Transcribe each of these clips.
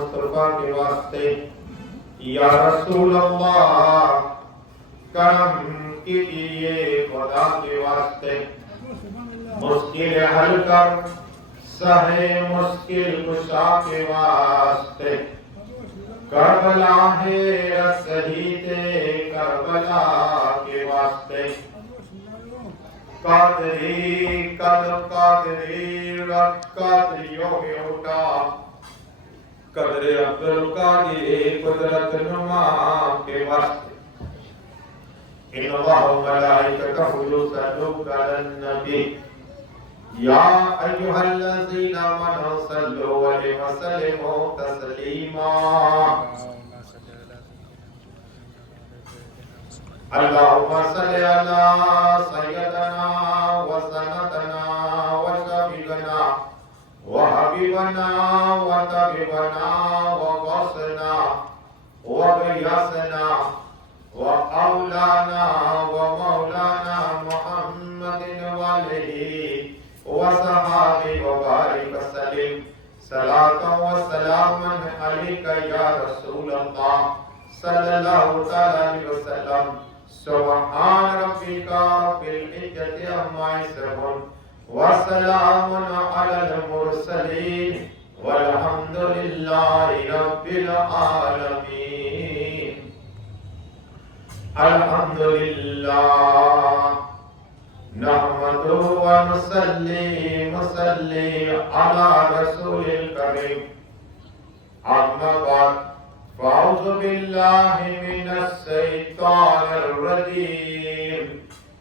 مصطفیٰ کے واسطے یا رسول اللہ کرم کیجئے خدا کے واسطے مشکل حل کر سہے مشکل کشا کے واسطے کربلا ہے رسیدے کربلا کے واسطے قادری قادری رب قادریوں میں اٹھا قدر عبدالقادر قدرت نما کے واسطے ان اللہ و ملائکتہ یصلون علی النبی یا ایھا الذین آمنوا صلوا علیہ وسلموا تسلیما اللہم صل علی سیدنا و سندنا و شفیعنا و حبیبنا و طبیبنا و غوثنا و غیاثنا و اولانا و مولانا محمد وآلہ و صحابہ و بارک وسلم صلاۃ و سلام علیک یا رسول اللہ صلی اللہ تعالی علیہ وسلم سبحان ربک رب العزت عما یصفون وسلام علی المرسلین والحمد للہ رب العالمین الحمد للہ نحمد و نصلی علی رسول الکریم اما بعد فاعوذ باللہ من الشیطان الرجیم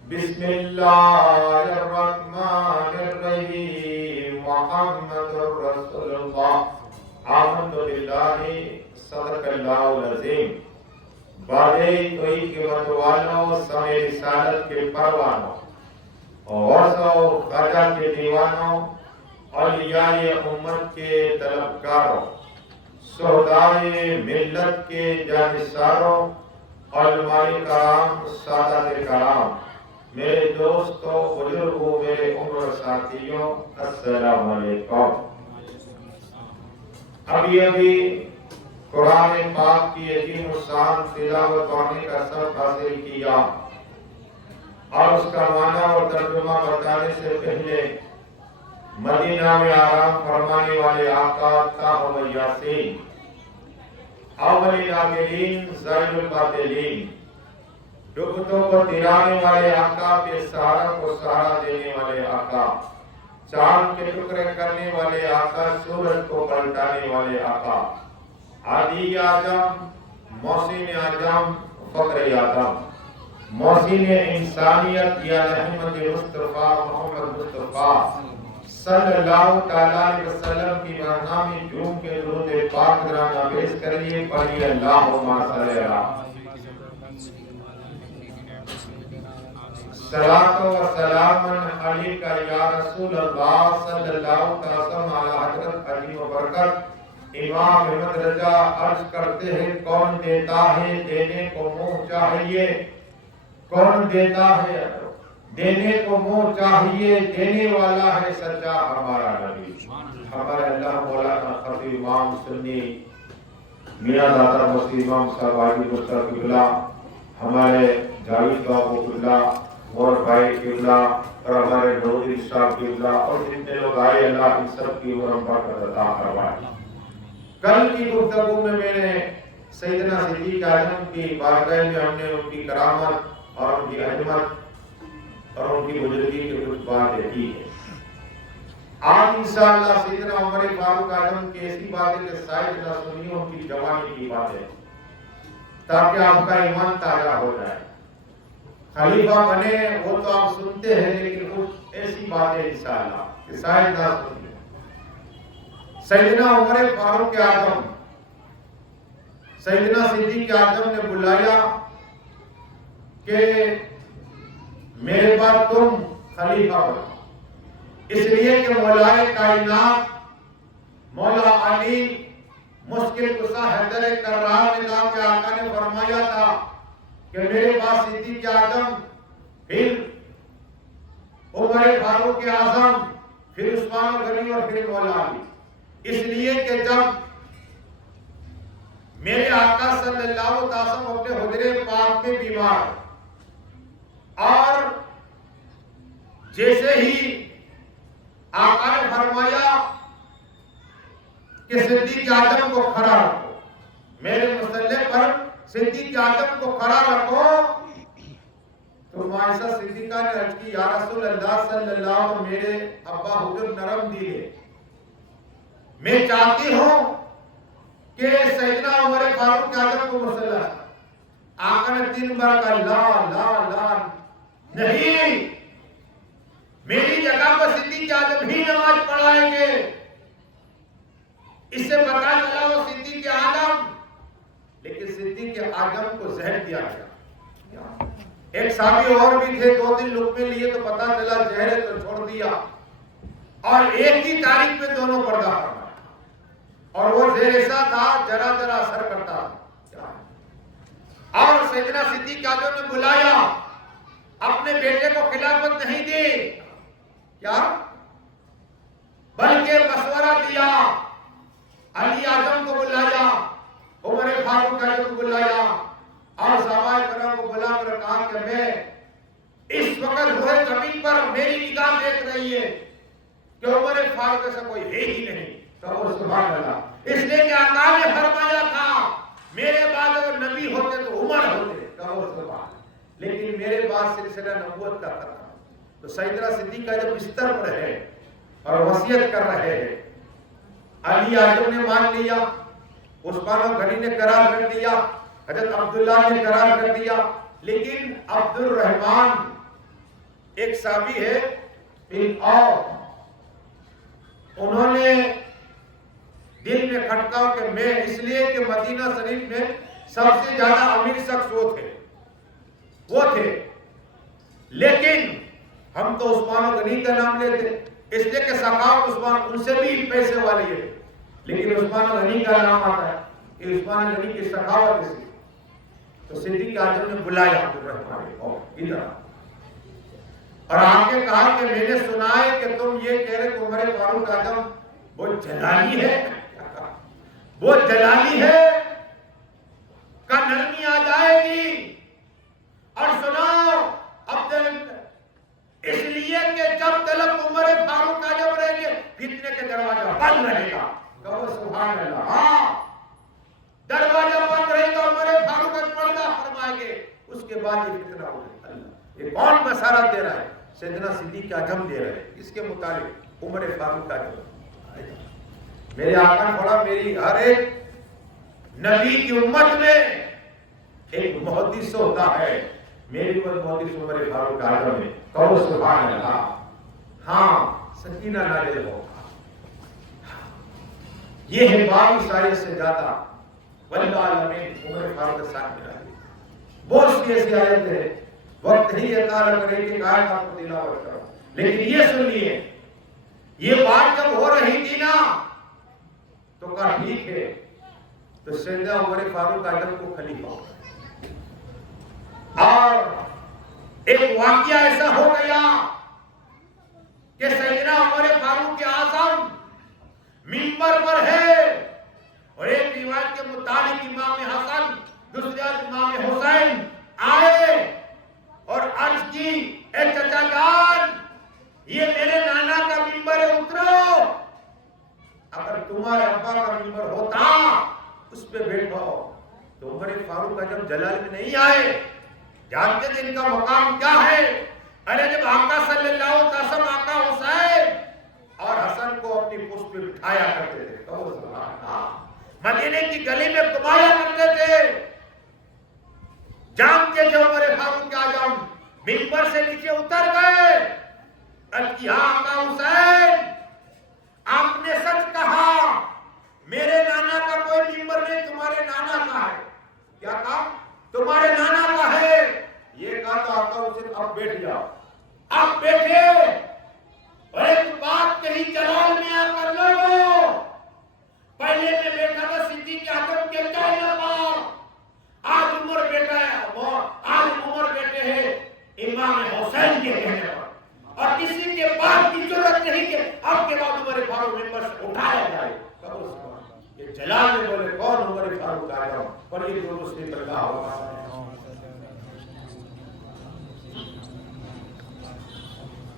بسم اللہ الرحمن الرحیم محمد رسول اللہ آمنت باللہ صدق اللہ العظیم بادے توحید کے متوالوں سمے رسالت کے پروانوں غوثوں خواجہ کے دیوانوں اولیاء امت کے طلبکاروں شہدائے ملت کے جانثاروں علماء کرام سادات کرام میرے دوستوں بزرگوں میرے عمر ساتھیوں السلام علیکم ابھی قرآن پاک کی عظیم الشان تلاوت ہونے کا سبق حاصل کیا اور اس کا معنی اور ترجمہ بتانے سے پہلے مدینہ میں آرام فرمانے والے آقا طاہر و یاسین اول العاملین زائد الباطلین ڈوبتوں کو ترانے والے آقا بے سہارا کو سہارا دینے والے آقا چاند کے ٹکڑے کرنے والے آقا سورج کو پلٹانے والے آقا عادی اعظم محسن اعظم فخر اعظم محسن انسانیت یا رحمت مصطفیٰ محمد مصطفیٰ صلی اللہ تعالیٰ علیہ وسلم کی برنامی جوم کے درود پاک درانہ پیش کریے پڑھیے اللہم صلی اللہ صلاۃ و سلام علیک یا رسول اللہ صلی اللہ تعالیٰ وسلم علی حضرت عظیم و برکت امام احمد رضا عرض کرتے ہیں کون دیتا ہے دینے کو منہ چاہیے کون دیتا ہے دینے کو منہ چاہیے دینے والا ہے سچا ہمارا نبی ہمارے اللہ مولانا خطیب امام سنی میاں داتا مسیح امام صاحب عالی مصطفیٰ قبلہ ہمارے جاوید بابو قبلہ اور بھائی قبلہ اور ہمارے نوری صاحب قبلہ اور جتنے لوگ آئے اللہ ان سب کی عمر برکت عطا فرمائے کل کی گفتگو میں نے سیدنا صدیق اعظم کی بارگاہ میں ہم نے ان کی کرامت اور ان کی عظمت اور ان کی بزرگی کی کچھ باتیں کی ہے آج انشاءاللہ سیدنا عمر فاروق اعظم کی ایسی باتیں کہ شاید نہ سنی ان کی جوانی کی باتیں تاکہ آپ کا ایمان تازہ ہو جائے خلیفہ بنے وہ تو آپ سنتے ہیں لیکن کچھ ایسی باتیں انشاءاللہ کہ شاید نہ سنی سیدنا عمر فاروق اعظم سیدنا صدیق اعظم نے بلایا کہ میرے بعد تم خلیفہ بنو اس لیے کہ مولائے کائنات مولا علی مشکل کشا حیدر کرار نے کہا کہ آقا نے فرمایا تھا کہ میرے پاس صدیق اعظم پھر عمر فاروق اعظم پھر عثمان غنی اور پھر مولا علی اس لیے کہ جب میرے آقا صلی اللہ علیہ وسلم اپنے حجرے پاک میں بیمار، اور جیسے ہی آقا نے فرمایا کہ صدیق اعظم کو کھڑا رکھو، میرے مسلح پر صدیق اعظم کو کھڑا رکھو، تو معائشہ صدیقہ نے عرض کی یا رسول اللہ صلی اللہ علیہ وسلم، میرے ابا حجر نرم دل ہے، میں چاہتی ہوں کہ سیدنا عمر فاروق اعظم کو مسلح۔ آقا نے 3 بار کہا لا لا لا، نہیں، میری جگہ پر صدیق اعظم ہی نماز پڑھائیں گے۔ اس سے پتہ چلا وہ صدیق اعظم، لیکن صدیق اعظم کو زہر دیا گیا۔ ایک صحابی اور بھی تھے، 2 دن لقمے لیے تو پتہ چلا زہر ہے تو چھوڑ دیا، اور ایک ہی تاریخ میں دونوں پردہ فرمایا، اور وہ زہر ایسا تھا ذرا ذرا اثر کرتا تھا۔ اور سیدنا صدیق اعظم نے بلایا، اپنے بیٹے کو خلافت نہیں دی، کیا بلکہ مشورہ دیا، علی اعظم کو بلایا، عمر فاروق اعظم کو بلایا، اور صحابہ کرام کو بلا کر کہا کہ میں اس وقت ہوئے زمین پر میری نگاہ دیکھ رہی ہے کہ عمر فاروق ایسا کوئی ہے ہی نہیں۔ تو سبحان اللہ، اس لیے کہ آقا نے فرمایا تھا میرے بعد اگر نبی ہوتے تو عمر ہوتے، تو سبحان، لیکن میرے بعد سلسلہ نبوت کا ختم۔ تو سیدنا صدیق جب بستر پر ہے اور وصیت کر رہے ہیں، علی اعظم نے مان لیا، عثمان غنی نے قرار کر دیا، حضرت عبداللہ نے قرار کر دیا، لیکن عبد الرحمن ایک صحابی ہے انہوں نے دل میں کھٹکا کہ میں اس لیے کہ مدینہ شریف میں سب سے زیادہ امیر شخص وہ تھے، لیکن ہم تو عثمان غنی کا نام لیتے اس لیے کہ سخاوت عثمان ان سے بھی پیسے والے ہیں، لیکن عثمان غنی کا نام آتا ہے کہ عثمان غنی کی سخاوت اس لیے۔ تو صدیق اعظم نے بلایا عبد الرحمن کو ادھر، اور آگے کہا کہ میں نے سنا ہے کہ تم یہ کہہ رہے کہ عمر فاروق اعظم وہ جلالی ہے، وہ جلالی ہے کا نرمی آ جائے گی، اور سناؤ اب اس لیے کہ جب تلک عمر فاروق اعظم رہیں گے فتنے کے دروازہ بند رہے گا۔ کہو سبحان اللہ، ہاں دروازہ بند رہے گا، عمر فاروق اعظم پردہ فرمائیں گے، اس کے بعد یہ فتنہ ہوگا۔ اللہ یہ کون بشارت دے رہا ہے؟ سیدنا صدیق اعظم دے رہے ہیں، اس کے مطابق عمر فاروق اعظم۔ میرے آقا نے پڑھا میری ہر ایک نبی کی امت میں ایک محدث ہوتا ہے، میری امت محدث عمر فاروق اعظم ہے۔ کہو سبحان اللہ، ہاں سکینہ نازل ہو، یہ ہے باقی شاعر سے زیادہ واللہ علمین عمر فاروق صاحب ملا۔ بہت سی ایسی آیت ہے، وقت ہی عطا کرے کہ آیت آپ کو تلاوت کرو، لیکن یہ سن لیے یہ بات جب ہو رہی تھی نا تو کہا ٹھیک ہے، تو سیدنا عمر فاروق اعظم کو خلیفہ، اور ایک واقعہ ایسا ہو گیا کہ سیدنا عمر فاروق اعظم منبر پر ہے، اور ایک روایت کے مطابق امام حسن دوسری امام حسین آئے اور عرض کی اے چچا جان یہ میرے نانا کا منبر ہے، اترو، اگر تمہارے ابا کا منبر ہوتا اس پہ بیٹھو۔ تو عمر فاروق اعظم جلال میں نہیں آئے، جانتے تھے ان کا مقام کیا ہے۔ ارے جب آقا صلی اللہ علیہ وسلم آقا حسین اور حسن کو اپنی پشت پہ بٹھایا کرتے تھے، کہو سبحان اللہ، مدینے کی گلی میں گھمایا کرتے تھے، جانتے تھے عمر فاروق اعظم منبر سے نیچے اتر گئے، آقا حسین آپ نے سچ کہا، میرے نانا کا کوئی منبر نہیں، تمہارے نانا کا ہے۔ کیا کہا؟ تمہارے نانا کا ہے۔ یہ کہا تو آقا حسین اب بیٹھ جاؤ، اب بیٹھے، اور ایک بات کہی جلال میں آ کر لوگوں، پہلے میں بیٹھا تھا صدیق اعظم کے کہنے پر، آج عمر بیٹا ہے، آج عمر بیٹے ہیں امام حسین کے کہنے پر، اور کسی کے بعد کی ضرورت نہیں کہ اب کے بعد عمر فاروق منبر سے اٹھایا سر اٹھا جاؤ اور یہ دونوں سے اللہ ہوگا.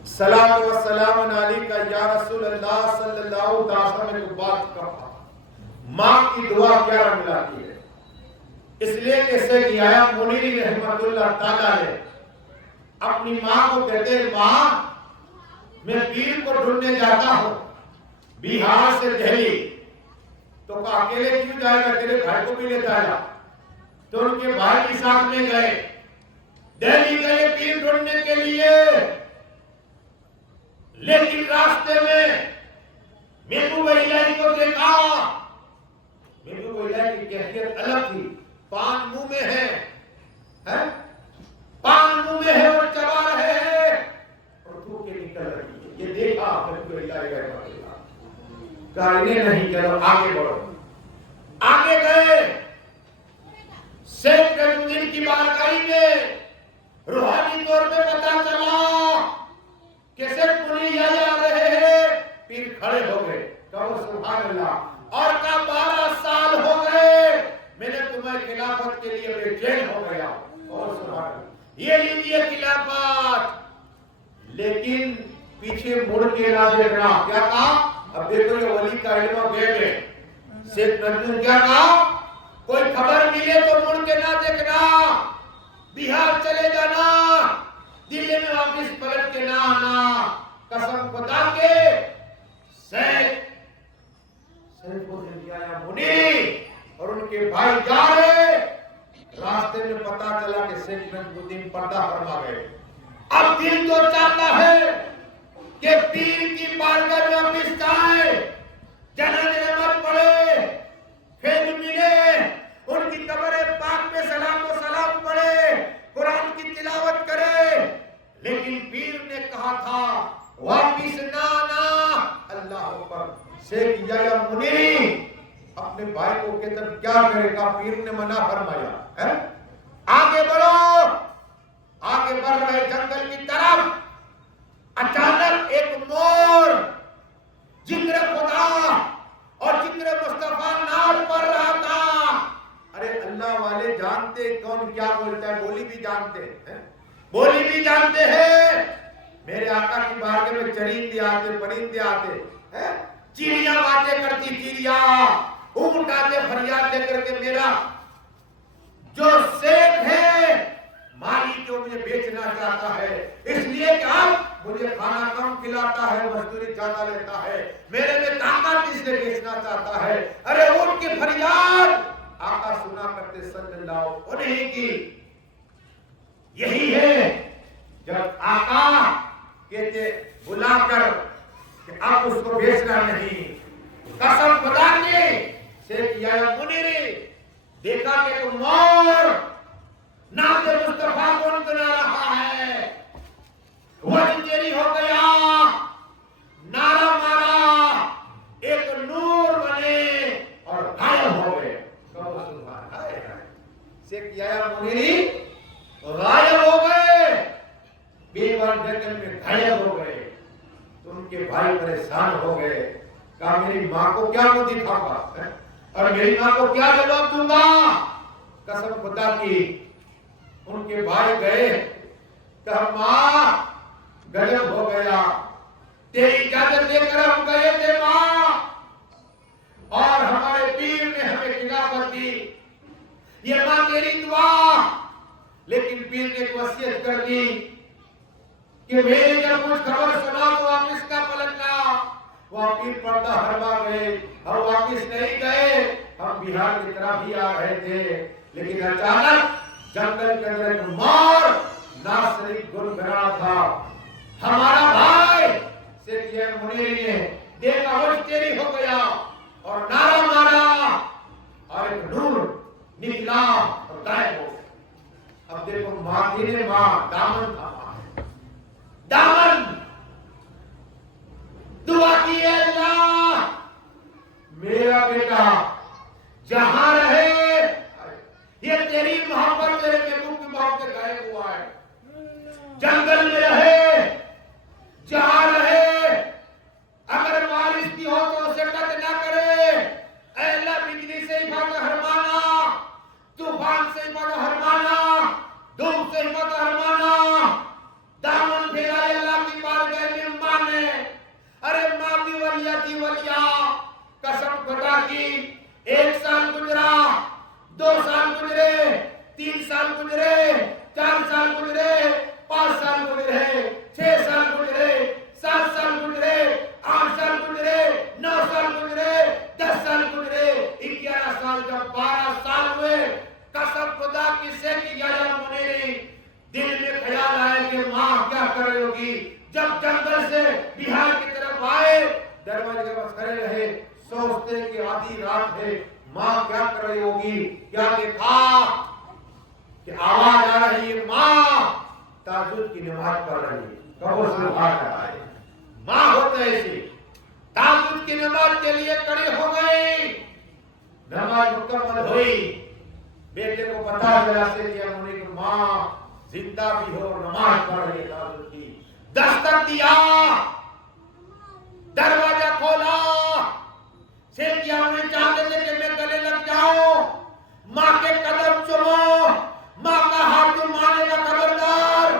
صلاۃ و سلام علیک یا رسول اللہ صلی اللہ علیہ وسلم. کو بات کہا ماں کی دعا کیا رنگ لاتی ہے. اس لیے کہ شیخ یحییٰ منیری رحمۃ اللہ تعالیٰ نے اپنی ماں کو کہتے ہیں ماں میں پیر کو ڈھونڈنے جاتا ہوں بہار سے دہلی. تو کہا اکیلے کیوں جائے گا, تیرے بھائی کو بھی لیتا جا. تو ان کے بھائی کے ساتھ میں گئے, دہلی گئے پیر ڈھونڈنے کے لیے. لیکن راستے میں محبوب الہی کو دیکھا. محبوب الہی کی کیفیت الگ تھی. پان منہ میں ہے, پان منہ میں ہے اور چبا رہے ہیں اور تھوکے نکل رہی ہے. یہ دیکھا محبوب الہی کا کہا انہیں نہیں, چلو آگے بڑھو. آگے گئے, شیخ نجمالدین کی بارگاہ میں روحانی طور پہ پتہ چلا کہ شیخ منی یحییٰ آ رہے ہیں. پیر کھڑے ہو گئے, کہو سبحان اللہ, اور کہا 12 سال ہو گئے میں نے تمہیں خلافت کے لیے بے چین ہو گیا. اور سبحان اللہ, یہ لیجیے خلافت. لیکن پیچھے مڑ کے نہ دیکھنا. کیا کہا؟ اب دیکھو یہ ولی کا علم و غیب ہے. شیخ نجمالدین کیا کہا؟ کوئی خبر ملے تو مڑ کے نہ دیکھنا, بہار چلے جانا, دلی میں واپس پلٹ کے نہ آنا. قسم خدا کے شیخ یحییٰ منی اور ان کے بھائی جا رہے. راستے میں پتا چلا کہ شیخ نجمالدین پردہ فرما گئے. اب دل تو چاہتا ہے کہ پیر کی بارگاہ میں واپس جائے, جنازہ نماز پڑھے, پھر ملے, ان کی قبر پاک پہ سلام و سلام پڑھے, قرآن کی تلاوت کرے. لیکن پیر نے کہا تھا واپس نہ آنا. اللہ اکبر. شیخ یحییٰ منی اپنے بھائی کو کہتا کیا کرے گا, پیر نے منع فرمایا. آگے بڑھو. آگے بڑھ رہے جنگل کی طرف. اچانک ایک مور ذکر خدا اور ذکر مصطفیٰ ناز پڑھ رہا تھا. ارے اللہ والے جانتے کون کیا بولتا ہے, بولی بھی جانتے ہیں, بولی بھی جانتے ہیں. میرے آقا کی بارگاہ میں چرندے آتے, پرندے آتے, چڑیاں باتیں کرتی, چڑیاں اونٹ آتے فریاد لے کر کے میرا جو شیخ ہے مالی کو مجھے بیچنا چاہتا ہے, اس لیے کہ اب مجھے کھانا کم کھلاتا ہے, مزدوری زیادہ لیتا ہے, میرے میں طاقت اس لیے بیچنا چاہتا ہے. ارے اونٹ کی فریاد آقا سنا کرتے صلی اللہ علیہ کی. یہی ہے جب آقا کہتے بلا کر کہ آپ اس کو بیچنا نہیں. قسم خدا کی شیخ یحییٰ منی نے دیکھا کہ تو مور نام مصطفیٰ کو گنا رہا ہے. وقت تیری ہو گیا, نعرہ مارا, ایک نور بنے اور غائب ہو گئے. شیخ یحییٰ منی غائب ہو گئے, بیوان جنگل میں غائب ہو گئے. تو ان کے بھائی پریشان ہو گئے. کہا میری ماں کو کیا میں دکھاؤں گا اور میری ماں کو کیا جواب دوں گا. قسم خدا کی ان کے بھائی گئے, کہا ماں غلط ہو گیا, تیری اجازت لے کر ہم گئے تھے ماں, اور ہمارے پیر نے ہمیں خلافت دی, یہ ماں تیری دعا. لیکن پیر نے ایک وصیت کر دی کہ میرے جب کچھ خبر سنا تو واپس کا پلٹنا. وہاں پیر پردہ ہروا گئے اور واپس نہیں گئے. ہم بہار کی طرف ہی آ رہے تھے, لیکن اچانک جنگل کے اندر ایک مور ناصری گنگنا تھا. ہمارا بھائی شیخ یحییٰ منی نے دیکھا وقت تیری ہو گیا اور نعرہ مارا اور ایک نور نکلا اور غائب ہو گیا. اب دیکھو ماں تھی نے, ماں دامن تھا, دامن دعا کی اللہ میرا بیٹا جہاں رہے, یہ تیری محبت تیرے محبوب کی محبت غائب ہوا ہے. جنگل میں رہے, جہاں رہے, اگر بارش کی ہو تو اسے قطع نہ کرے. اے اللہ بجلی سے حفاظت فرمانا, سال جب 12 سال ہوئے قسم خدا کی سے کہ یحییٰ منیری دل میں خیال آئے کہ ماں کیا کر رہی ہوگی. جب جنگل سے بہار کی طرف آئے دروازے کے پاس کھڑے رہے سوچتے کہ آدھی رات ہے ماں کیا کر رہی ہوگی. کیا دیکھا کہ آواز آ رہی ہے ماں تہجد کی نماز پڑھ رہی ہے. کہو سبحان اللہ. ماں ہوتے ایسے تہجد کی نماز کے لیے کھڑی ہو گئی. نماز مکمل ہوئی. بیٹے کو پتا چلا سے کہ انہوں نے ماں زندہ بھی ہو نماز پڑھ رہی ہے تہجد کی. دستک دیا دروازہ کھولا. سیدھیا انہیں چاہتے تھے کہ میں گلے لگ جاؤں. ماں کے قدم چومو. ماں کا ہاتھ چومانے کا خبردار.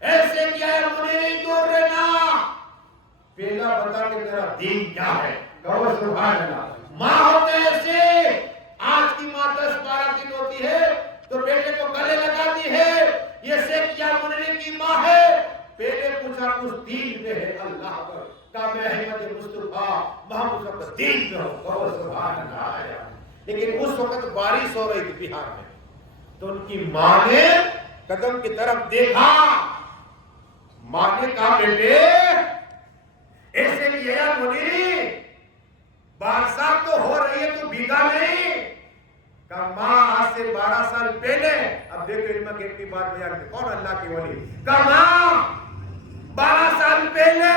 ایسے کیا ہے منیری دور رہنا. پہلا بتا کہ میرا دین کیا ہے. کہو سبحان اللہ. ماں ہوتے ایسے. آج کی ماں 10-12 دن ہوتی ہے تو بیٹے کو گلے لگاتی ہے. یہ سیدھیا منیری کی ماں ہے. پہلے پوچھا کچھ دین پہ ہے اللہ پر. کہا میں احمد مصطفیٰ محمد صلی اللہ دین پہ ہوں. کہو سبحان اللہ. لیکن اس وقت بارش ہو رہی تھی بہار میں تو ان کی ماں نے قدم کی طرف دیکھا. ماں نے کہا بیٹے ایسے یحییٰ منیری بارشات تو ہو رہی ہے تو بھیگا نہیں. کہا ماں آج سے 12 سال پہلے. اب دیکھو علم غیب کی بات بیان کرتے کون اللہ کی ولی. کہا ماں 12 سال پہلے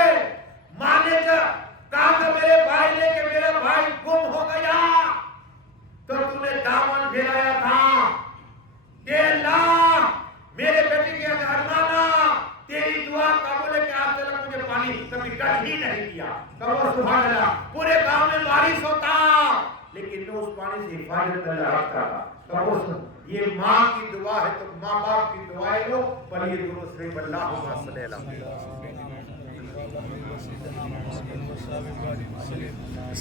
ماں نے کہا کہ میرے بھائی لے کے میرا بھائی گم ہو گیا تو تم نے دامن پھیلایا تھا کہ اللہ میرے بیٹے کے ارمانا تیری دعا قبول ہے کہ آج تک مجھے پانی کبھی ٹچ ہی نہیں کیا. کہو سبحان اللہ. پورے گاؤں میں بارش ہوتا لیکن میں اس پانی سے حفاظت اللہ رکھتا تھا. کہو یہ ماں کی دعا ہے تو ماں باپ کی دعائیں لو پر یہ درست نہیں. اللہم صلی اللہ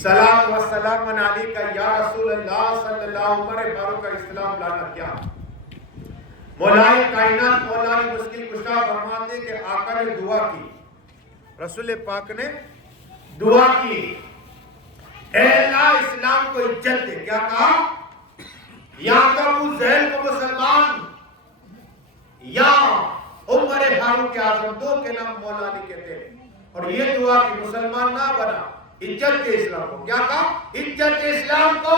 سلام و سلام علیکہ یا رسول اللہ صلی اللہ عمر فاروق کا اسلام لانا کیا. مولائے کائنات مولا نے مشکل کشا فرماتے کہ آقا نے دعا کی. رسول پاک نے دعا کی اے اللہ اسلام کو عزت دے. کیا کہا یا تو ابو جہل کو مسلمان یا عمر فاروق اعظم دو کے نام مولا نے کہتے ہیں. اور یہ دعا کہ مسلمان نہ بنا عزت اسلام کو. کیا کہا عزت اسلام کو.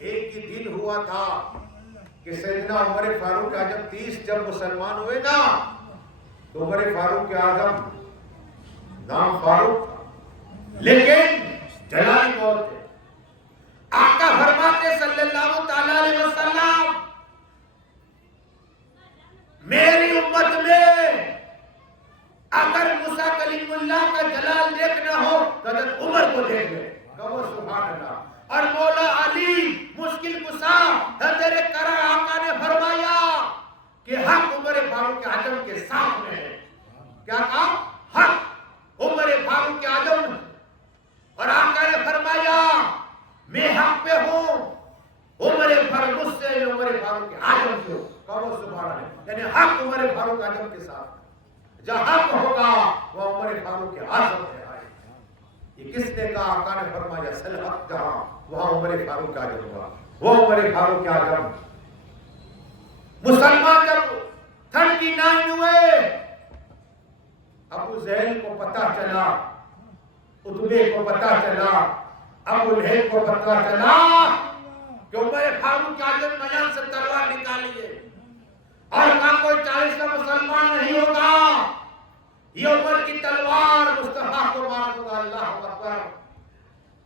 ایک ہی دن ہوا تھا کہ سیدنا عمر فاروق اعظم 30 جب مسلمان ہوئے نا تو عمر فاروق اعظم نام فاروق تھا لیکن جلالی بہت تھے. آقا فرماتے صلی اللہ تعالی علیہ وسلم میری امت میں اگر موسیٰ کلیم اللہ کا جلال دیکھنا ہو تو حضرت عمر کو دیکھ لے. کہو سبحان اللہ. اور مولا علی مشکل کشا حضرت کرا آقا نے فرمایا کہ حق عمر فاروق اعظم کے ساتھ میں ہے. کیا کہا حق عمر فاروق اعظم. اور آقا نے فرمایا میں حق پہ ہوں عمر فاروق مجھ سے عمر فاروق اعظم سے. کہو سبحان اللہ. یعنی حق عمر فاروق اعظم کے ساتھ جہاں حق ہوگا وہ عمر فاروق اعظم ہے. یہ کس نے کہا آقا نے فرمایا سل حق جہاں وہاں عمر فاروق اعظم ہوگا. وہ عمر فاروق اعظم مسلمان جب 39 ہوئے ابو جہل کو پتہ چلا عتبے کو پتہ چلا ابو لہب کو پتہ چلا کہ عمر فاروق اعظم میدان سے تلوار نکالی ہے اور کہا کوئی 40 کا مسلمان نہیں ہوگا. یہ عمر کی تلوار مصطفیٰ کو مار دوں گا. اللہ اکبر.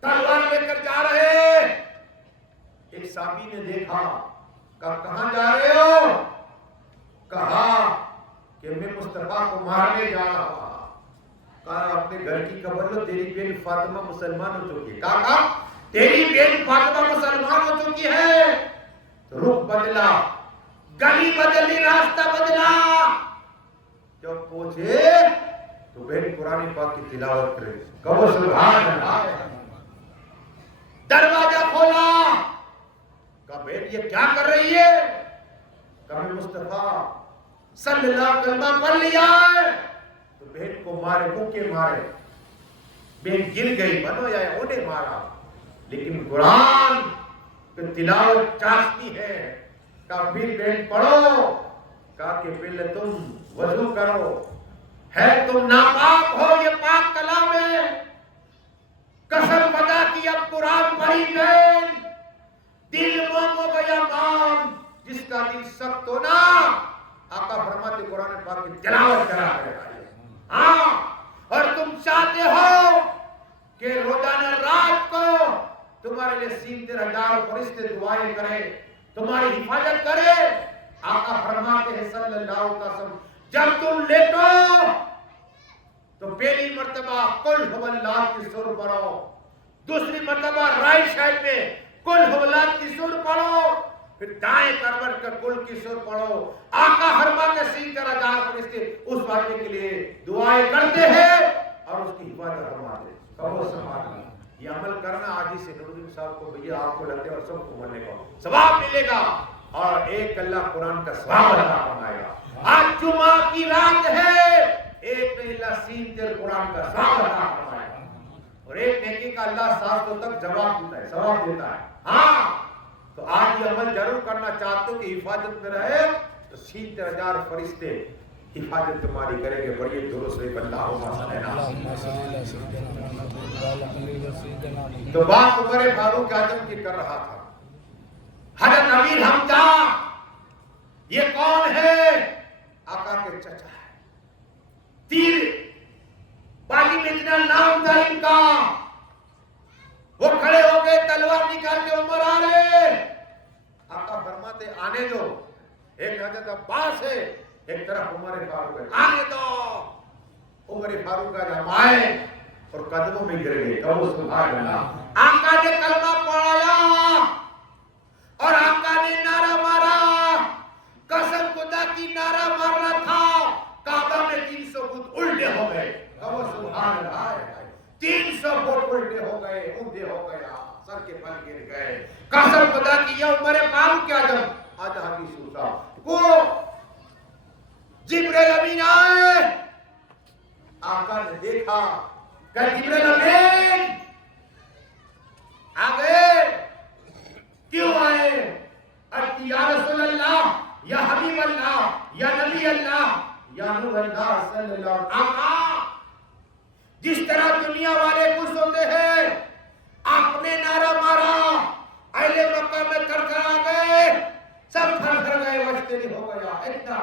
تلوار لے کر جا رہے. ایک صحابی نے دیکھا کہا کہاں جا رہے ہو. کہا کہ میں مصطفیٰ کو مارنے جا رہا ہوں. کہا اپنے گھر کی خبر لو تیری بہن فاطمہ مسلمان ہو چکی ہے. کہا تیری بہن فاطمہ مسلمان ہو چکی ہے. تو رخ بدلا گلی بدلی راستہ بدلا. جب پہنچے تو بہن قرآن پاک کی تلاوت کرے. کہو سبحان اللہ. دروازہ کھولا. کہا بہن یہ کیا کر رہی ہے. کہا میں مصطفیٰ صلی اللہ علیہ وسلم پڑھ لیا ہے. تو بہن کو مارے بھوکے مارے. بہن گر گئی بنو یا انہیں مارا. لیکن قرآن تلاوت چاہتی ہے، کہا پھر بیٹھ پڑھو، کہا کہ پہلے تم وضو کرو، ہے تم ناپاک ہو، یہ پاک کلام ہے، قسم خدا کی اب قرآن پڑھی گئے، دل مانگو گیا مان، جس کا دل سخت ہو نا، آقا فرماتے قرآن پاک کی تلاوت کرا کرے، ہاں، اور تم چاہتے ہو کہ روزانہ رات کو تمہارے لیے 70,000 فرشتے دعائیں کرے، تمہاری حفاظت کرے، آقا فرماتے ہیں صلی اللہ علیہ وسلم جب تم لیٹو تو پہلی مرتبہ قل هو اللہ کی سورہ پڑھو، دوسری مرتبہ رائٹ سائڈ میں قل هو اللہ کی سورہ پڑھو، پھر دائیں کروٹ کر قل کی سورہ پڑھو، آقا فرماتے 70,000 فرشتے اس واقعے کے لیے دعائیں کرتے ہیں اور اس کی حفاظت فرماتے ہیں۔ کہو سبحان اللہ۔ یہ عمل کرنا آج سے نورالدین صاحب کو بھیا آپ کو لگتے اور سب کو ملنے کا ثواب ملے گا، اور ایک اللہ قرآن کا ثواب عطا فرمائے گا۔ آج جمعہ کی رات ہے، ایک نہیں اللہ 70 قرآن کا ثواب عطا فرمائے گا، اور ایک نیکی کا اللہ 700 تک جواب دیتا ہے، ثواب دیتا ہے۔ ہاں تو آج یہ عمل ضرور کرنا چاہتے ہو کہ حفاظت میں رہے تو 70,000 فرشتے حفاظت تمہاری کریں گے۔ بڑی درست ہے اللہم صلی اللہ۔ تو بات عمر فاروق اعظم کی کر رہا تھا، حضرت امیر حمزہ یہ کون ہے؟ آقا کے چچا ہے، تیر بالی میں اتنا نام تھا ان کا، وہ کھڑے ہو گئے تلوار نکال کے عمر آ رہے، آقا فرماتے آنے دو، ایک حضرت عباس ہے ایک طرف عمر فاروق ہے، آنے دو۔ عمر فاروق کا جب آئے اور قدموں میں گر گئے، کہو سبحان اللہ۔ آقا نے کلمہ پڑھایا اور آقا نے نعرہ مارا، قسم خدا کی نعرہ مارنا تھا، کعبہ میں 300 فٹ الٹے ہو گئے، کہو سبحان اللہ۔ 300 فٹ الٹے ہو گئے، اونھے ہو گیا، سر کے بل گر گئے، قسم خدا کی یہ عمر فاروق اعظم آج حدیث ہوتا کو جبرائیل امین آئے، آقا نے دیکھا کہ جبرائیل امین آگئے، کیوں آئے؟ ارتی یا رسول اللہ، یا حبیب اللہ، یا نبی اللہ، یا نور اللہ صلی اللہ علیہ وسلم۔ آقا جس طرح دنیا والے خوش ہوتے ہیں، آپ نے نعرہ مارا، اہل مکہ میں تھر تھر آ گئے، سب تھر تھر گئے، وجد ہو گیا اتنا۔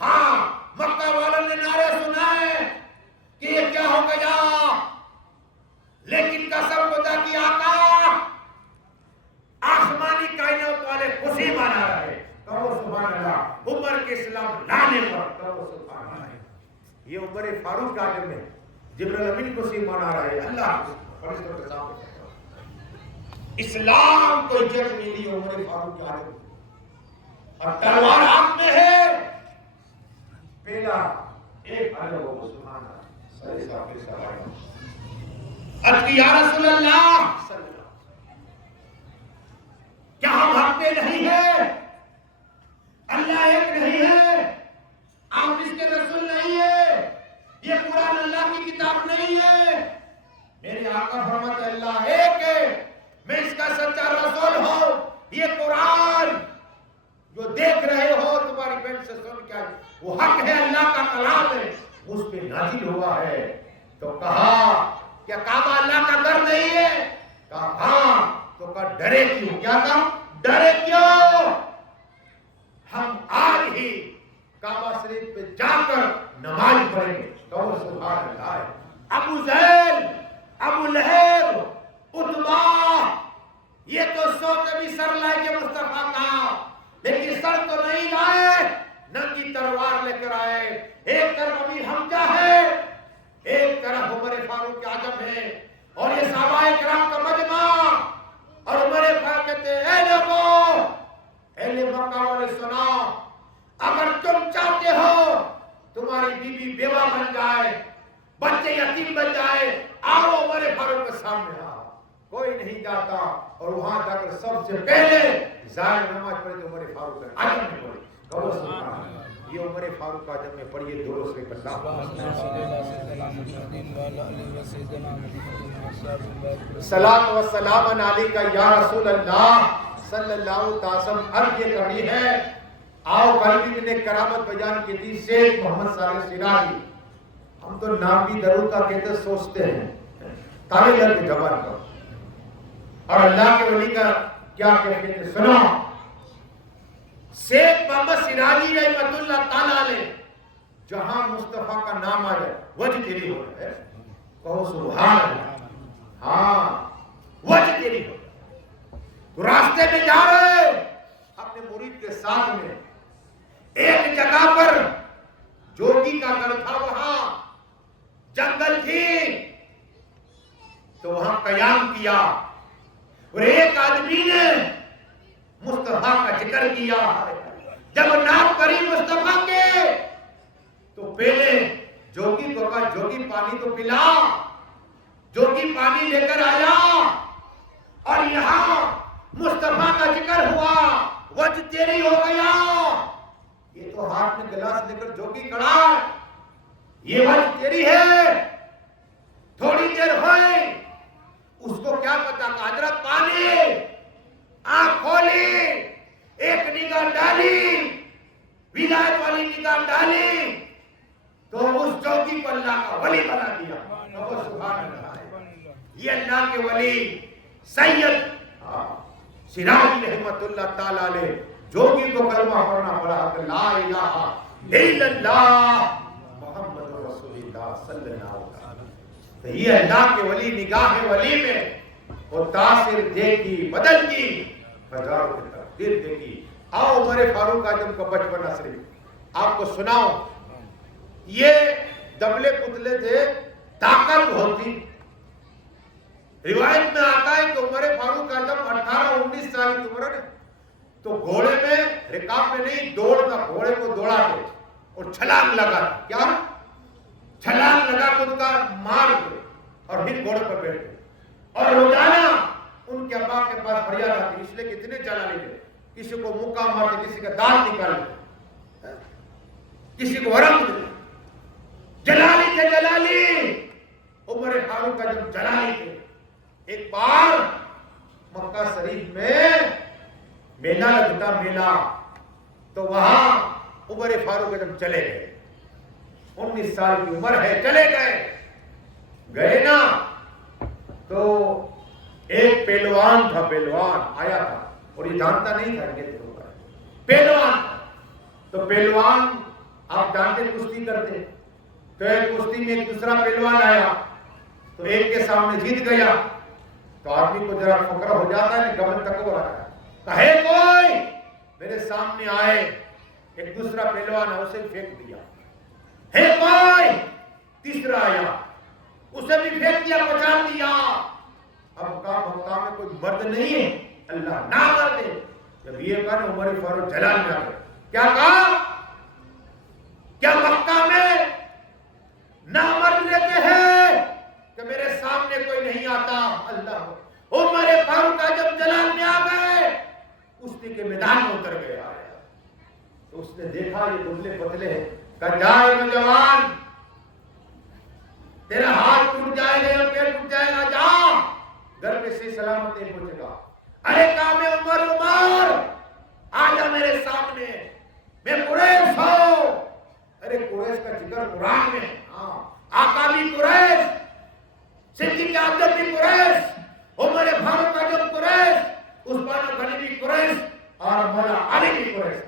ہاں مکہ والوں نے نعرے سنائے کہ یہ کیا ہو گیا، لیکن قسم خدا کی آقا آسمانی کائنات والے خوشی منا رہے، کہو سبحان اللہ۔ عمر کے اسلام لانے پر، کہو سبحان اللہ۔ یہ عمر فاروق اعظم میں جبرائیل امین خوشی منا رہے، اللہ فرشتوں کے سامنے اسلام کو عزت ملی عمر فاروق اعظم، اور تلوار ہاتھ میں ہے، پہلا ایک عرب ہو سبحان اللہ صلی اللہ علیہ وسلم۔ ارتی یا رسول اللہ صلی اللہ علیہ وسلم، کیا ہم حق پہ نہیں ہے؟ اللہ ایک نہیں ہے، آپ اس کے رسول نہیں ہے، یہ قرآن اللہ کی کتاب نہیں ہے، میرے آقا فرماتے اللہ ایک ہے، میں اس کا سچا رسول ہوں، یہ قرآن جو دیکھ رہے ہو تمہاری بہن سے سن کے وہ حق ہے، اللہ کا کلام ہے، اس پہ نازل ہوا ہے۔ تو کہا کیا کعبہ اللہ کا گھر نہیں ہے؟ کہا ہاں۔ تو کہا ڈرے کیوں؟ کیا کہا ڈرے کیوں؟ ہم آج ہی کعبہ شریف پہ جا کر نماز پڑھیں گے، کہو سبحان اللہ۔ ابو جہل، ابو لہب، عتبہ یہ تو سوچ بھی سر لائے کہ مصطفیٰ کا، لیکن سر تو نہیں لائے، ننگی تلوار لے کر آئے۔ ایک طرف امیر حمزہ ہے، ایک طرف عمر فاروق اعظم ہے، اور یہ صحابہ کرام کا مجمع، اور عمر فاروق کہتے ہیں اے لوگوں، اہل مکہ والے سنا، اگر تم چاہتے ہو تمہاری بیوی بیوہ بن جائے، بچے یتیم بن جائے، آؤ عمر فاروق کے سامنے آؤ۔ کوئی نہیں جاتا، اور وہاں جا کر سب سے پہلے ظاہر نماز پڑھی تو عمر فاروق اعظم نے پڑھی، کہو سبحان اللہ۔ یہ عمر فاروق اعظم میں پڑھیے درود سے اللہ۔ صلاۃ و سلام علیک یا رسول اللہ صلی اللہ تعالی وسلم عرض یہ کرنی ہے، آؤ کل بھی میں نے کرامت بیان کی تھی شیخ محمد صالح سراجی، ہم تو نام بھی درود کا کہتے سوچتے ہیں تارے لگ کے زبان پر، اور اللہ کے ولی کا کیا کہتے ہیں سنو، شیخ محمد سراجی رحمت اللہ تعالیٰ علیہ جہاں مصطفیٰ کا نام آ جائے وجہ تیری ہو رہا ہے، کہو سبحان اللہ، ہاں وجہ تیری ہو رہا ہے، تو راستے میں جا رہے اپنے مرید کے ساتھ میں ایک جگہ پر جوگی کا گھر تھا، وہاں جنگل تھی، تو وہاں قیام کیا اور ایک آدمی نے مصطفیٰ کا ذکر کیا، جب نام کری مصطفیٰ کے تو پہلے جوگی کو کہا جوگی پانی تو پلا، جوگی پانی لے کر آیا اور یہاں مصطفیٰ کا ذکر ہوا، وجہ تیری ہو گیا، یہ تو ہاتھ میں گلاس لے کر جوگی کھڑا ہے، یہ وجہ تیری ہے، تھوڑی دیر ہوئی اس کو کیا پتا کہ حضرت پانی، آنکھ کھولی، ایک نگاہ ڈالی، ولایت والی نگاہ ڈالی تو اس جوگی کو اللہ کا ولی بنا دیا، سبحان اللہ، یہ اللہ کے ولی سید سراجی رحمت اللہ تعالیٰ علیہ جوگی کو کلمہ پڑھنا پڑا کہ لا الہ الا اللہ محمد رسول اللہ صلی اللہ علیہ وسلم، تو یہ اللہ کے ولی نگاہ ولی میں وہ تاثر دیکھی، بدل کی، ہزاروں کی تقدیر دیکھی۔ آؤ عمر فاروق اعظم کا بچپن شریف آپ کو سناؤ، یہ دبلے پتلے تھے، طاقت ہوتی، روایت میں آتا ہے کہ عمر فاروق اعظم 18-19 سال کی عمر ہے تو گھوڑے میں رکاب میں نہیں دوڑتا، گھوڑے کو دوڑاتے اور چھلانگ لگا، کیا چھلانگ لگا خود کا مار دے اور پھر گھوڑے پر بیٹھے، اور روزانہ ان کے ابا کے پاس فریاد آتی، اس لیے کتنے چلا لیتے، کسی کو مکہ مارتے، کسی کا دانت نکالتے، کسی کو ورم دے، جلالی تھے جلالی، عمر فاروق اعظم جلالی تھے۔ ایک بار مکہ شریف میں میلہ لگتا، میلہ، تو وہاں عمر فاروق اعظم چلے گئے، 19 سال کی عمر ہے، چلے گئے نا، تو ایک پہلوان تھا، پہلوان آیا تھا اور یہ جانتا نہیں تھا کہ پہلوان، تو پہلوان آپ جانتے کشتی کرتے، تو ایک کشتی میں ایک دوسرا پہلوان آیا تو ایک کے سامنے جیت گیا، تو آدمی کو ذرا فکر ہو جاتا ہے کہ گمن تک ہو رہا ہے، کہے کوئی میرے سامنے آئے، ایک دوسرا پہلوان ہے اسے پھینک دیا، ہے کوئی تیسرا آیا اسے بھی پھینک دیا، پہچان دیا، اب کا مکہ میں کوئی مرد نہیں ہے، اللہ نہ مردے، جب یہ کہا عمر فاروق جلال میں آگئے، کیا کہا؟ کیا مکہ میں نامرد رہتے ہیں کہ میرے سامنے کوئی نہیں آتا؟ اللہ، عمر فاروق اعظم جلال میں آ گئے، کشتی کے میدان میں اتر گئے، تو اس نے دیکھا یہ دبلے پتلے ہیں، کہا جائے نوجوان، تیرا ہاتھ ٹوٹ جائے گا، پیر ٹوٹ جائے گا، جا گھر میں سے سلامت نہیں پہنچے گا۔ ارے کام عمر، عمر آجا میرے سامنے، میں قریش ہوں۔ ارے قریش کا ذکر قرآن میں، آقا بھی قریش، صدیق اکبر بھی قریش، عمر فاروق اعظم قریش، عثمان غنی بھی قریش، اور مولا علی بھی قریش۔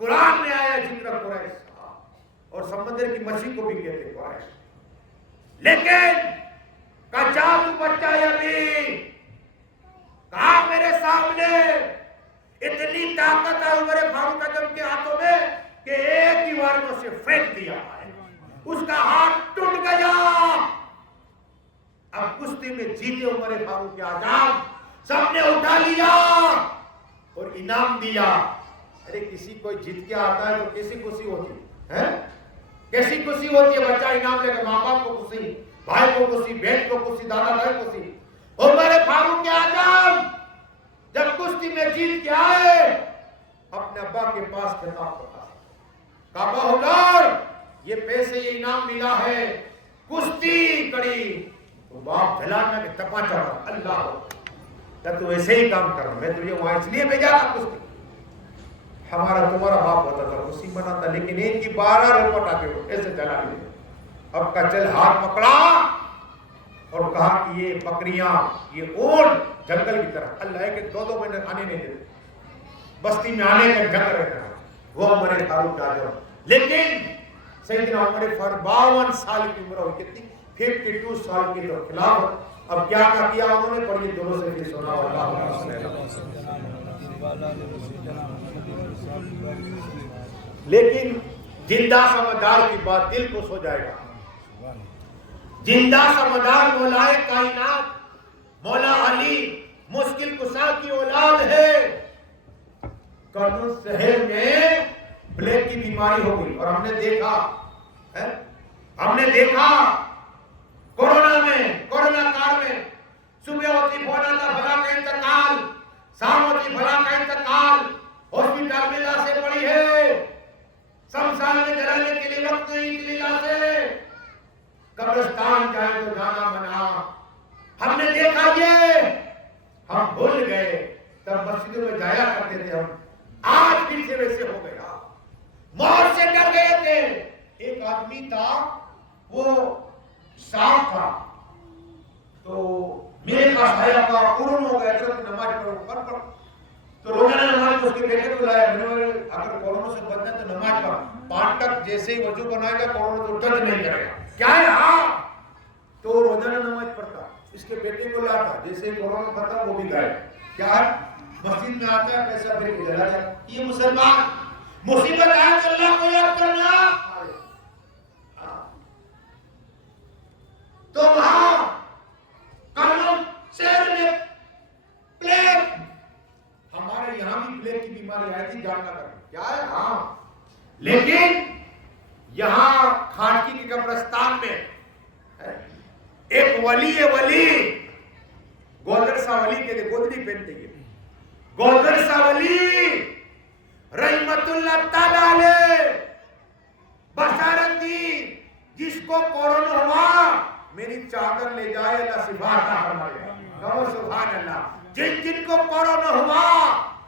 قرآن میں آیا ذکر قریش، اور سمندر کی مچھلی کو بھی کہتے قریش، لیکن کچا تو بچہ یمی، کہا میرے سامنے اتنی طاقت ہے عمر فاروق اعظم کے ہاتھوں میں کہ ایک ہی بار میں اسے پھینک دیا ہے، اس کا ہاتھ ٹوٹ گیا۔ اب کشتی میں جیتے عمر فاروق اعظم، سب نے اٹھا لیا اور انعام دیا۔ ارے کسی کوئی جیت کے آتا ہے تو کیسی خوشی ہوتی ہے، کیسی خوشی ہوتی ہے، بچہ انعام لے کر، ماں باپ کو خوشی، بھائی کو خوشی، بہن کو خوشی، دادا بھائی کو خوشی۔ عمر فاروق اعظم جب کشتی میں جیت کے آئے، اپنے ابا کے پاس خطاب کرا، کعبہ حضور یہ پیسے، یہ انعام ملا ہے، کشتی کڑی، تو باپ جلانا کے تپا چڑھا، اللہ کہ تو ایسے ہی کام کر رہا، میں تجھے وہاں اس لیے بھیجا تھا کچھ ہمارا تمہارا باپ ہوتا تھا اسی بنا تھا، لیکن ایک کی 12 رپورٹ آتے ہو ایسے چلا لیا. اب کا چل ہاتھ پکڑا اور کہا کہ یہ بکریاں یہ اونٹ جنگل کی طرح، اللہ ہے کہ 2 مہینے آنے نہیں دیتے، بستی میں آنے کا جنگ رہتا ہے. وہ عمر فاروق جاجر، لیکن سیدنا عمر فاروق 52 سال کی عمر ہوئی، کتنی 52 سال کی تو خلافت. اب کیا کیا انہوں نے، پڑھیے دونوں سے پھر سنا لیکن زندہ سمجھدار کی بات دل کو سو جائے گا. زندہ سمجھدار مولا کائنات مولا علی مشکل کشا کی اولاد ہے. کرنل شہر میں پلیگ کی بیماری ہو گئی اور ہم نے دیکھا کورونا کال میں صبح ہوتی بھولا کا بھلا کا انتقال، شام ہوتی بھلا کا انتقال، ہاسپٹل میں لاشیں پڑی ہے، شمشان میں جلانے کے لیے وقت نہیں، اتنی لاشیں، قبرستان جائے تو جانا منع. ہم نے دیکھا یہ، ہم بھول گئے، تب مسجدوں میں جایا کرتے تھے، ہم آج پھر سے ویسے ہو گیا، موت سے ڈر گئے تھے. ایک آدمی تھا وہ صاف تھا تو میرے پاس آیا کا قرن ہو گیا تھا، نماز پڑھو تو روزانہ نماز اس کے بیٹے کو لایا، اگر کورونا سے بچنا تو نماز پڑھ. 5 تک جیسے ہی وضو بنائے گا کورونا تو ٹچ نہیں کرے گا. کیا ہے ہاں، تو روزانہ نماز پڑھتا، اس کے بیٹے کو لاتا، جیسے ہی کورونا پڑتا وہ بھی گائے. کیا ہے، مسجد میں آتا ہے پیسہ پھر جلا جاتا. یہ مسلمان مصیبت آئے تو اللہ کو یاد کرنا. تو وہاں کرنل شہر میں پلیگ، ہمارے یہاں بھی پلیگ کی بیماری آئی تھی، جاننا کریں کیا ہے ہاں، لیکن یہاں کھانٹی کے قبرستان میں ایک ولی گودر سا ولی کے گودری پہنتے ہیں، گودر سا ولی رحمت اللہ تعالی علیہ بشارت دی، جس کو کورونا ہوا میری چادر لے جائے اللہ شفا عطا فرمائے. کہو سبحان اللہ. جن کو کورونا ہوا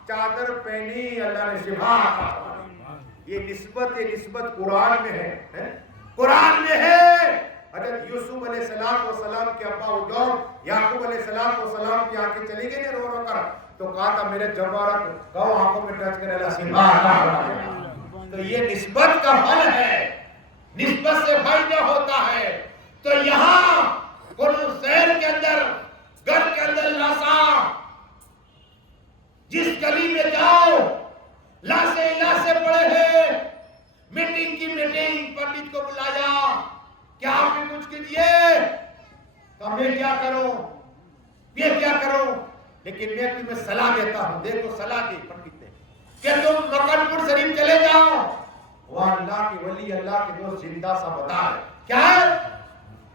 چادر پہنی اللہ نے شفا عطا فرمائی. یہ نسبت قرآن میں ہے، قرآن میں ہے. حضرت یوسف علیہ السلام کے ابا اجور یعقوب علیہ السلام کی آنکھیں چلی گئی رو رو کر، تو کہا تھا میرے جوہرات کہو آنکھوں میں ٹچ کرے اللہ شفا عطا فرمائے. تو یہ نسبت کا پھل ہے، نسبت سے فائدہ ہوتا ہے. تو یہاں شہر کے اندر گھر کے اندر لاشاں، جس گلی میں جاؤ لاشیں پڑے ہیں. میٹنگ کی میٹنگ، پنڈت کو بلایا، کیا آپ نے کچھ کیجئے، تو میں کیا کروں، یہ کیا کروں، لیکن میں تمہیں صلاح دیتا ہوں. دیکھو صلاح دی پنڈت نے کہ تم مکن پور شریف چلے جاؤ، وہ اللہ کی ولی اللہ کے دوست زندہ سا بتا ہے. کیا ہے،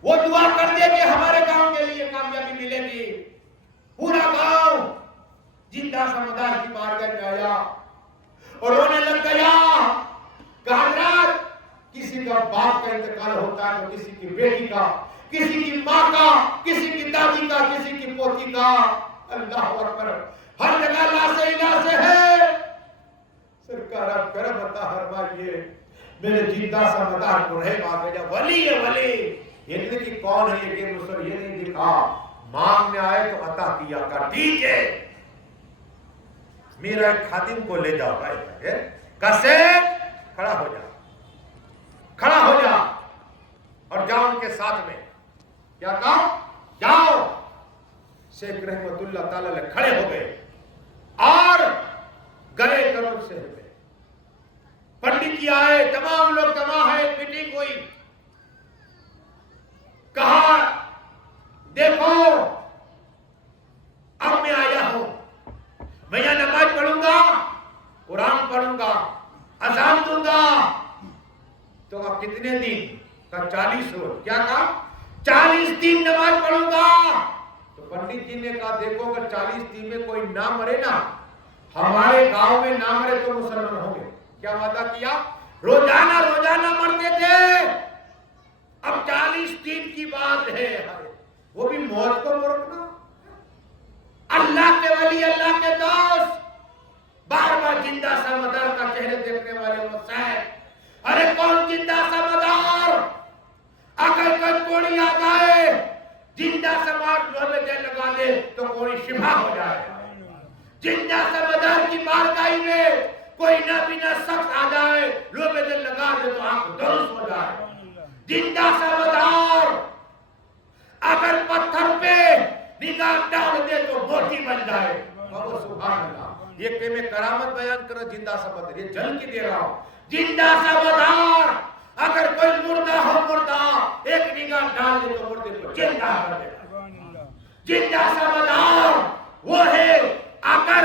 وہ دعا کر دے کہ ہمارے گاؤں کے لیے کامیابی ملے گی. پورا گاؤں زندہ سمدار کی بارگاہ میں آیا اور رونے لگ گیا کہ حضرات کسی کا باپ کا انتقال ہوتا ہے تو کسی کی بیٹی کا، کسی کی ماں کا، کسی کی دادی کا، کسی کی پوتی کا. اللہ اکبر، ہر جگہ لاشیں ہے. سرکار آپ کرم عطا فرمائیے، میرے زندہ سمدار کو رہے بات ہے ولی ہے ولی. یہ نہیں کہ کون ہے یہ مسلم، یہ نہیں دکھا، مانگنے آئے تو عطا کیا کر. ٹھیک ہے میرا ایک خادم کو لے جاؤ بھائی، کسے کھڑا ہو جا اور جاؤ ان کے ساتھ میں. کیا کہا، جاؤ. شیخ رحمت اللہ تعالی علیہ کھڑے ہو گئے اور گئے کرنل شہر میں. پنڈت جی آئے، تمام لوگ جمع ہے، میٹنگ ہوئی. کہا دیکھو اب میں آیا ہوں، میں یہاں نماز پڑھوں گا، قرآن پڑھوں گا، اذان دوں گا. تو اب کتنے دن کا 40 روز. کیا کہا 40 دن نماز پڑھوں گا. تو پنڈت جی نے کہا دیکھو اگر 40 دن میں کوئی نہ مرے نا، ہمارے گاؤں میں نہ مرے تو مسلمان ہوں گے. کیا وعدہ کیا، روزانہ مرتے تھے. اب 40 دن کی بات ہے، وہ بھی موت کو روکنا. اللہ کے ولی، اللہ کے دوست، بار بار زندہ سا مدار کا چہرے دیکھنے والے حسین. ارے کون زندہ سا مدار؟ اگر کوئی کوڑی آ جائے زندہ سا مدار میں دل لگا دے تو کوڑی شفا ہو جائے. زندہ سا مدار کی بارگاہ میں کوئی نبی نہ شخص آ جائے لو میں دل لگا دے تو آنکھ درست ہو جائے. زندہ سا مدار اگر پتھر پہ نگاہ ڈال دے تو موتی بن جائے. سبحان اللہ. یہ کہ میں کرامت بیان کر رہا زندہ سا مدار، یہ جل کے دے رہا ہوں. زندہ سا مدار اگر کوئی مردہ ہو مردہ ایک نگاہ ڈال دے تو مردے کو زندہ کر دے. زندہ سا مدار وہ ہے اگر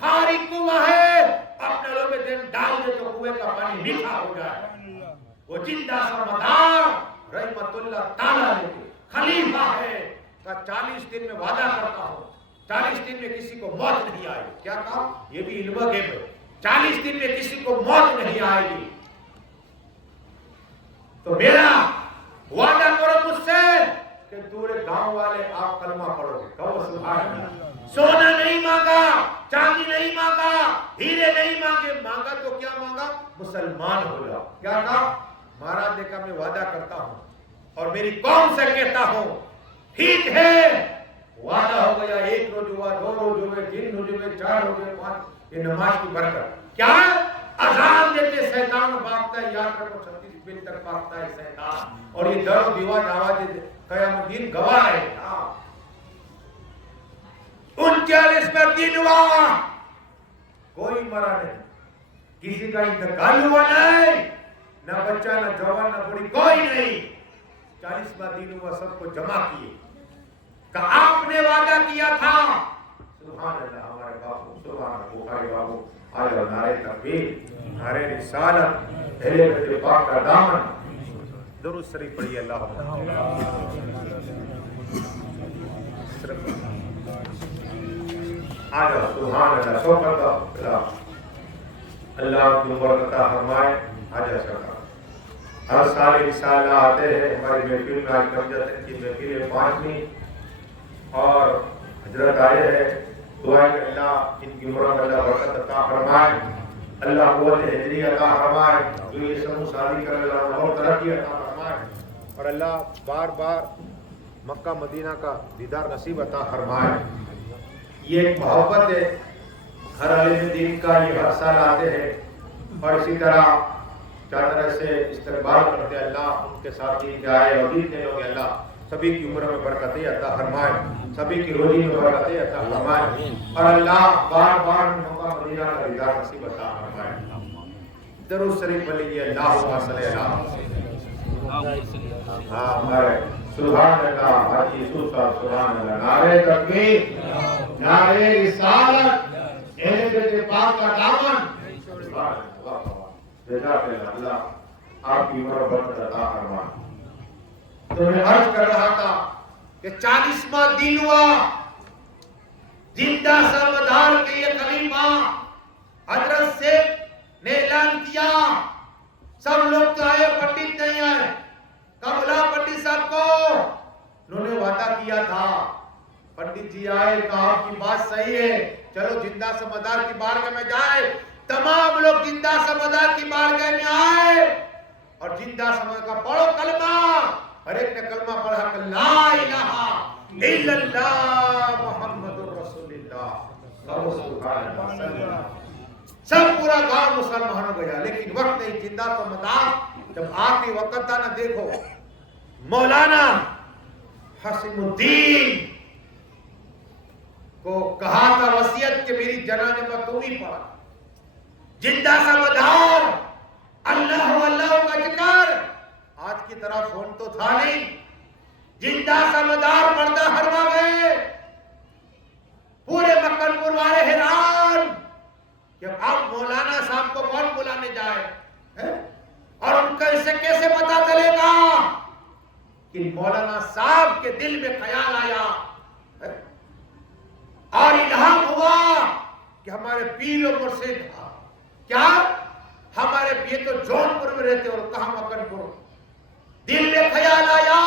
خاری کنواں ہے اپنے لوگ میں دن ڈال دے تو کنویں کا پانی میٹھا ہو جائے. وہ زندہ سا مدار رحمت اللہ تعالیٰ نے خلیفہ ہے. 40 دن میں وعدہ کرتا ہوں 40 دن میں کسی کو موت نہیں آئے گی. کیا کہا؟ یہ بھی علم غیب ہے. 40 دن میں کسی کو موت نہیں آئے گی. تو میرا وعدہ کرو مجھ سے کہ پورے گاؤں والے آپ کلمہ پڑھو گے. کہو سبحان اللہ. سونا نہیں مانگا، چاندی نہیں مانگا، ہیرے نہیں مانگے. مانگا تو کیا مانگا؟ مسلمان ہو جاؤ. کیا کہا؟ مہاراج نے کہا میں وعدہ کرتا ہوں اور میری قوم سے کہتا ہوں ٹھیک ہے وعدہ ہو گیا. 1 روز ہوا، 2 روز ہوئے، 3 روز ہوئے، 4 روز ہوئے، 5. یہ نماز کی برکت. کیا اذان دیتے شیطان بھاگتا ہے. یاد رکھو 36 دن تک بھاگتا ہے شیطان. اور یہ در و دیوار آواز قیامت دن گواہ ہے. 39 میں دن ہوا کوئی مرا نہیں، کسی کا انتقال ہوا نہیں، نہ بچہ نہ جوان نہ بڑی کوئی نہیں. 40واں دن ہوا سب کو جمع کیے کہ آپ نے وعدہ کیا تھا. سبحان اللہ. ہمارے باپو سبحان اللہ بخاری بابو آج نعرے تکبیر، نعرے رسالت، اہل بیت پاک کا دامن. درود شریف پڑھیے. اللہ آج سبحان اللہ. شوکت اللہ کی عمر عطا فرمائے. آج شکر ہر سال انشاءاللہ آتے ہیں ہماری محفل میں. آج رمضان کی محفل ہے 5ویں اور حضرت آئے ہیں. دعا کہ اللہ ان کی عمر میں اللہ برکت عطا فرمائے، اللہ قوت ہجری عطا فرمائے، جو یہ سمو شادی کر اللہ اور ترقی عطا فرمائے، اور اللہ بار بار مکہ مدینہ کا دیدار نصیب عطا فرمائے. یہ ایک محبت ہے ہر عالم دین کا. یہ ہر سال آتے ہیں اور اسی طرح چادر سے استقبال کرتے. اللہ ان کے ساتھی جائے اور جتنے لوگ اللہ سبھی کی عمر میں برکتیں عطا فرمائے، سبھی کی روزی میں برکتیں عطا فرمائے، اور اللہ بار بار مکہ مدینہ کا دیدار نصیب عطا فرمائے. درود شریف پڑھیے. اللہم صلی اللہ. ہاں ہمارے سبحان اللہ. حاجی یوسف صاحب سبحان اللہ. نعرے تکبیر، نعرے رسالت، اہل بیت پاک کا دامن. سبحان اللہ. جزاک اللہ آپ کی عمر برکت عطا فرمائے. تو میں عرض کر رہا تھا کہ 40واں دن ہوا زندہ سا مدار کے یہ خلیفہ حضرت سے نے اعلان کیا. سب لوگ تو آئے، پنڈت نہیں آئے. کب بلا پنڈت صاحب کو؟ انہوں نے وعدہ کیا تھا. پنڈت جی آئے، کہا آپ کی بات صحیح ہے، چلو زندہ سا مدار کی بارگاہ میں جائے. تمام لوگ زندہ سا مدار کی بارگاہ میں آئے اور زندہ سا مدار کا پڑھو کلمہ. ہر ایک نے کلمہ پڑھا کہ لا الہ الا اللہ محمد رسول اللہ. سب پورا گاؤں مسلمان ہو گیا. لیکن وقت نہیں. زندہ سا مدار جب آخری وقت تھا نا، دیکھو مولانا حسین الدین کو کہا تھا وصیت کہ میری جنازے پر تم ہی پڑھا. زندہ سا مدار اللہ اللہ کا ذکر. آج کی طرح فون تو تھا نہیں. زندہ سا مدار پردہ ہروا گئے. پورے مکن پور والے حیران کہ اب مولانا صاحب کو کون بلانے جائے اور ان کا اسے کیسے پتا چلے گا کہ مولانا صاحب کے دل میں خیال آیا اور الہام ہوا کہ ہمارے پیر و مرشد کیا ہمارے پیر تو جون پور میں رہتے اور کہاں مکن پور. دل میں خیال آیا،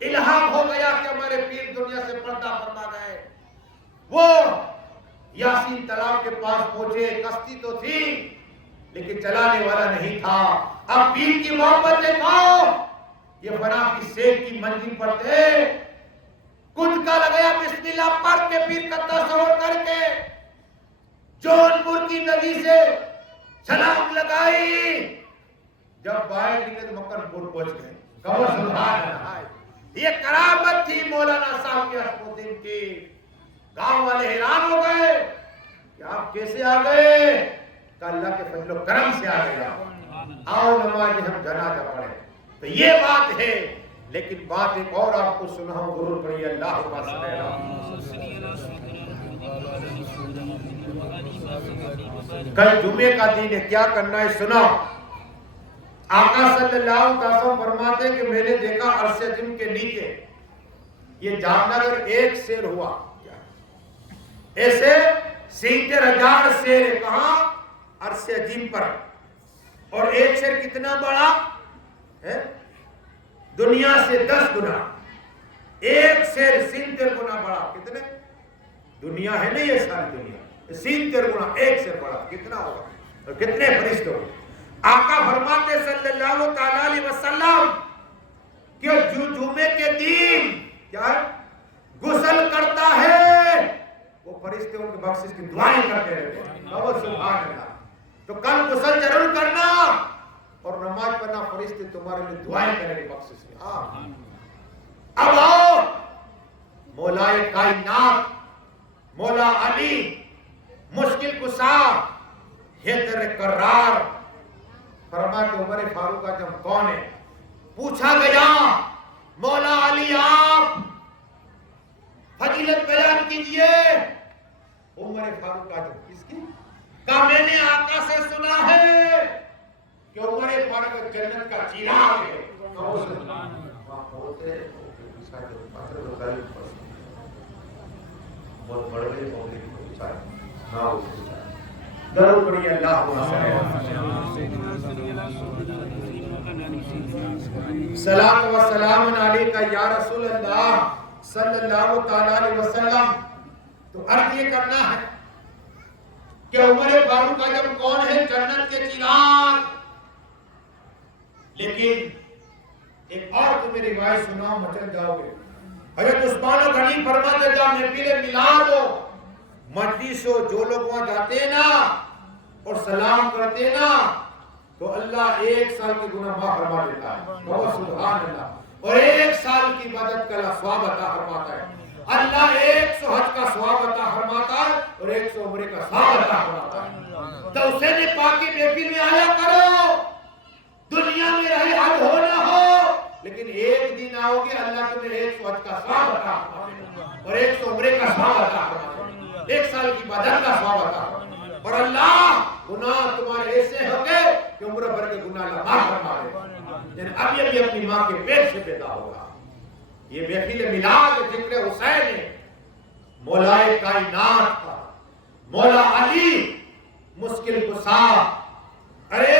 الہام ہو گیا کہ ہمارے پیر دنیا سے پردہ فرما گئے. وہ یاسین تالاب کے پاس پہنچے، کشتی تو تھی لیکن چلانے والا نہیں تھا۔ اب پیر کی محبت دیکھو، یہ فنا کی سیک کی منزل پر تھے، کچھ کا لگیا بسم اللہ پڑھ کے پیر کا تصور کر کے جون پور کی ندی سے چھلانگ لگائی، جب باہر نکلے تو مکن پور پہنچ گئے۔ کہو سبحان اللہ۔ یہ کرامت تھی مولانا صاحب کے اسمدین کی۔ گاؤں والے حیران ہو گئے کہ آپ کیسے آ گئے؟ کہ اللہ کے فضل و کرم سے آ گئے، آؤ نماز ہم جنازہ پڑھیں۔ تو یہ بات ہے، لیکن بات ایک اور آپ کو سناؤں، ضرور پڑھیے اللہم صلی کل جمعے کا دن ہے، کیا کرنا ہے سنو۔ آقا صلی اللہ علیہ وسلم فرماتے ہیں کہ میں نے دیکھا عرش عظیم کے نیچے یہ جام نگر ایک شیر ہوا، ایسے 70,000 شیر ہے، کہاں؟ عرش عظیم پر۔ اور ایک شیر کتنا بڑا ہے؟ دنیا سے 10 گنا۔ ایک شیر 70 گنا بڑا، کتنے؟ دنیا ہے نہیں یہ ساری دنیا، 70 گنا ایک شیر بڑا، کتنا ہوگا؟ اور کتنے فرشتے ہوگا؟ آقا فرماتے صلی اللہ علیہ وسلم کہ جمعے کے دن کیا ہے؟ غسل کرتا ہے، وہ فرشتے ان کے بخشش کی دعائیں کرتے رہتے ہیں۔ سبحان اللہ۔ تو کل غسل ضرور کرنا اور نماز پڑھنا، فرشتے تمہارے لیے دعائیں کریں گے بخشش کی۔ اب آؤ، مولا کائنات مولا علی مشکل کشا حیدر کرار فرماتے عمر فاروق اعظم کون ہے؟ پوچھا گیا مولا علی آپ فضیلت بیان کیجئے۔ عمر فاروق اعظم کس کی؟ کہا میں نے آقا سے سنا ہے کہ عمر فاروق جنت کا چراغ ہے۔ بہت بڑے ہوگی ضرور پڑھیے اللہم صلاۃ و سلام علیکہ یا رسول اللہ صلی اللہ تعالی علیہ وسلم۔ تو عرض یہ کرنا ہے کہ عمر فاروق اعظم کون ہے؟ جنت کے چراغ۔ لیکن ایک اور تمہیں روایت سناؤ، مچل جاؤ گے۔ حضرت عثمان غنی فرماتے جا محفل میلاد ہو، مجلس ہو، جو لوگ وہاں جاتے ہیں نا اور سلام کرتے ہیں نا تو اللہ 1 سال کے گناہ معاف فرما دیتا ہے۔ سبحان اللہ۔ اور 1 سال کی عبادت کا اللہ ثواب عطا فرماتا ہے۔ اللہ 100 حج کا ثواب عطا فرماتا ہے اور 100 عمرے کا ثواب عطا فرماتا ہے۔ تو حسین پاک کی محفل میں آیا کرو، دنیا میں رہے حج ہو نہ ہو، لیکن ایک دن آؤ گے اللہ تمہیں 100 حج کا ثواب عطا فرماتا ہے اور 100 عمرے کا ثواب عطا فرماتا ہے، 1 سال کی عبادت کا ثواب عطا فرماتا ہے۔ اور اللہ گناہ تمہارے ایسے ہو گئے کہ عمر بھر کے گناہ اللہ معاف فرما دے۔ یعنی اب یہ بھی اپنی ماں کے پیٹ سے پیدا ہوگا۔ یہ محفل میلاد ذکر حسین ہے، مولا کائنات کا مولا علی مشکل کشا۔ ارے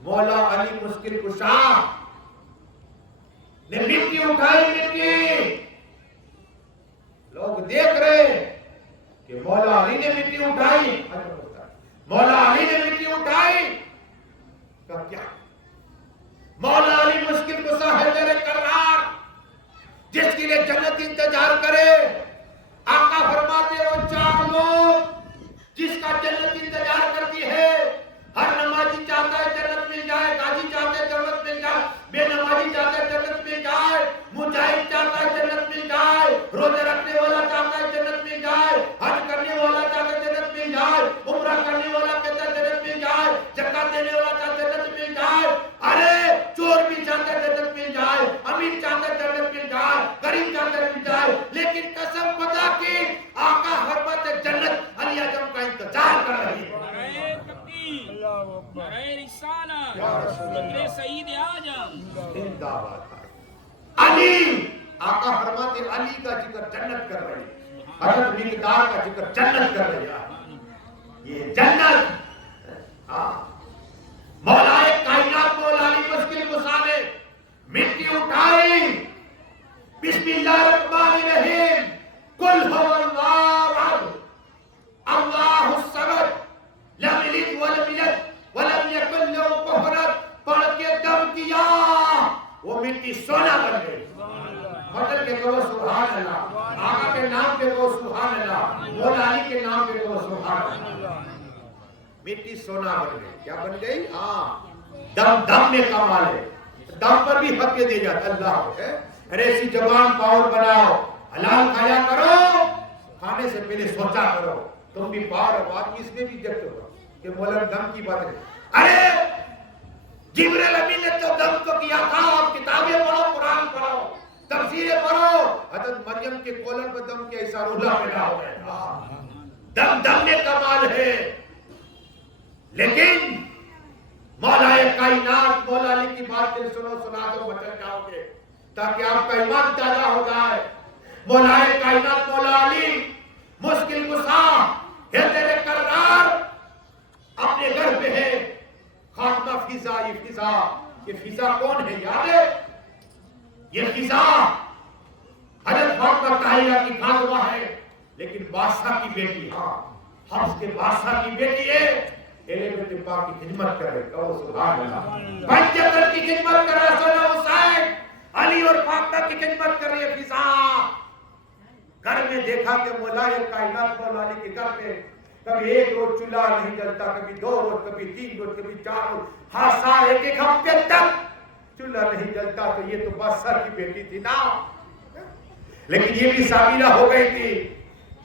مولا علی مشکل کشا نے مٹی اٹھائی، مٹی لوگ دیکھ رہے کہ مولا علی نے مٹی اٹھائی، مولا علی نے مٹی اٹھائی کا کیا؟ مولا علی مشکل کشا ہے میرے کرار، جس کے لیے جنت انتظار کرے۔ آقا فرماتے ہو 4 لوگ جس کا جنت انتظار کرتی ہے، ہر نمازی چاہتا ہے جنت مل جائے، قاضی چاہتا ہے جنت مل جائے، بے نمازی چاہتا ہے جنت مل جائے، مجاہد چاہتا ہے جنت مل جائے، روزے رکھنے والا چاہتا ہے جنت مل جائے، حج کرنے والا چاہتا ہے جنت مل جائے، عمرہ کرنے والا کہتا ہے جنت مل جائے، زکات دینے والا چاہتا ہے جنت مل جائے۔ ارے چور بھی چاہتا ہے جنت مل جائے، امیر چاہتا ہے جنت مل جائے، غریب چاہتا ہے مل جائے، لیکن قسم خدا کی آقا فرماتے جنت علی اعظم کا انتظار کر رہی ہے۔ علی آقا فرماتے علی کا ذکر جنت کر رہی ہے، حضرت مقدار کا ذکر جنت کر رہی ہے۔ یہ جنت مولا کائنات مولا علی مشکل کشا نے مٹی اٹھائی، بسم اللہ الرحمن الرحیم، قل هو اللہ کے نام پہ تو سبحان اللہ. مٹی سونا بن گئی. کیا بن گئی؟ دم دم میں کمال ہے. دم پر بھی حق دے جاتا اللہ ہے. ارے ایسی زبان پاور بناؤ, حلال کھایا کرو, کھانے سے پہلے سوچا کرو. تم بھی پاور ہو, آدمی اس میں بھی جب کرو کہ مولا دم کی بات ہے. ارے جبرائیل امین نے تو دم تو کیا تھا. آپ کتابیں پڑھو, قرآن پڑھو, تفسیریں پڑھو. حضرت مریم کے کولر پر دم کے ایسا رولا پیدا ہو گیا. دم دم میں کمال ہے. لیکن مولا کائنات مولا علی کی بات دل سنو, سنا دو, بچن جاؤ گے تاکہ آپ کا ایمان تازہ ہو جائے. مولا کائنات مولا علی مشکل کشا ہے تیرے کرار, اپنے گھر پہ ہے خاتمہ فضا. یہ فضا کون ہے یاد ہے؟ یہ فضا حضرت فاطمہ طاہرہ کی خاتمہ ہے, لیکن بادشاہ کی بیٹی, حفص کے بادشاہ کی بیٹی ہے. اہل پاک کی خدمت کرے, کہو سبحان اللہ. پنجتن کی خدمت کر رہا سونا حسین, علی اور فاطمہ کی خدمت کر رہی ہے فضا. گھر میں دیکھا کہ مولا کائنات مولا علی کے گھر پہ کبھی ایک روز چولہا نہیں جلتا, کبھی 2 روز, کبھی 3 روز, کبھی 4 روز, ہر سال ایک ہفتے تک چولہا نہیں جلتا. تو یہ تو بادشاہ کی بیٹی تھی نا. لیکن یہ بھی صابرہ ہو گئی تھی.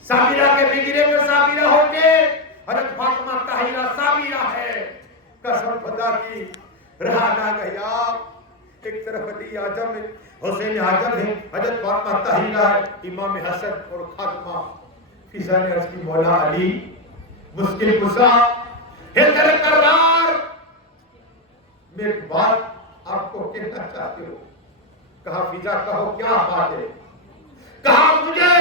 صابرہ کے بگڑے میں صابرہ ہو کے حضرت فاطمہ طاہرہ صابرہ ہے. قسم خدا کی رہا نہ گیا. ایک طرف علی اعظم ہے, حسین اعظم ہے, حضرت فاطمہ طاہرہ ہے, امام حسن اور خاتمہ فضا نے اس کی مولا علی مشکل کشا ہے تیرے کرار. میں ایک بات آپ کو کہنا چاہتے ہو. کہا فضا کہو کیا بات ہے؟ کہا مجھے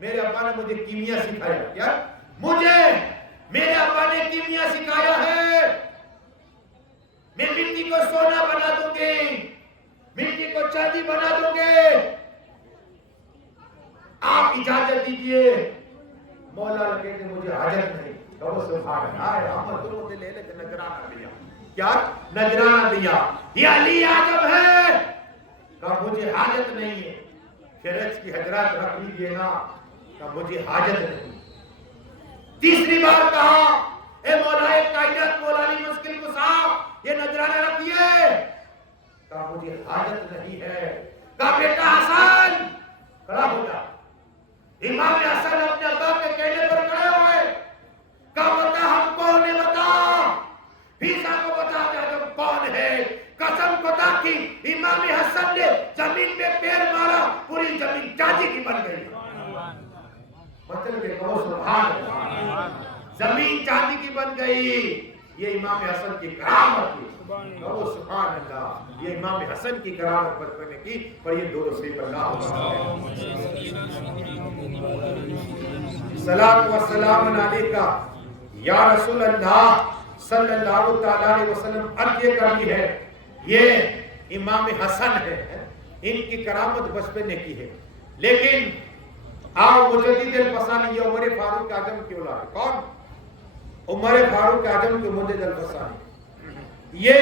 میرے ابا نے مجھے کیمیا سکھایا. کیا؟ مجھے میرے ابا نے کیمیا سکھایا ہے. میں مٹی کو سونا بنا دوں گی, مٹی کو چاندی بنا دوں گے, آپ اجازت دیجئے. مولا کہتے مجھے حاجت نہیں. کہو سبحان اللہ. احمد دونوں سے لے لے کے نجرانہ دیا. کیا نجرانہ دیا؟ یہ علی اعظم ہے. کہا مجھے حاجت نہیں ہے. شرط کی حضرات رکھ لیجئے نا. کہا مجھے حاجت نہیں. تیسری بار کہا اے مولا کائنات مولا علی مشکل کشا یہ نجرانہ رکھیے. کہا مجھے حاجت نہیں ہے. کہا بیٹا حسن کھڑا ہو جا. امام حسن اپنے ابا کے کہنے پر کھڑے ہوئے. کہا بتا ہم کون ہے, بتا. فضا کو بتا دے ہم کون ہے. قسم خدا کی امام حسن نے زمین پہ پیر مارا, پوری زمین چاندی کی بن گئی. مطلب کہ کہو سبحان اللہ. زمین چاندی کی بن گئی. یہ امام حسن کی کرامت تھی. کہو سبحان اللہ. یہ امام حسن کی کرامت بچپن کی. پر یہ دو رسول اللہ صلاۃ و سلام علیکہ یا رسول اللہ صلی اللہ تعالی علیہ وسلم. عرض یہ کرنی ہے یہ امام حسن ہے, ان کی کرامت بچپن کی ہے. لیکن آؤ مجدد الفسانی, یہ عمر فاروق اعظم کی اولاد ہے. کون؟ عمر فاروق اعظم کے مجدد الفسانی. یہ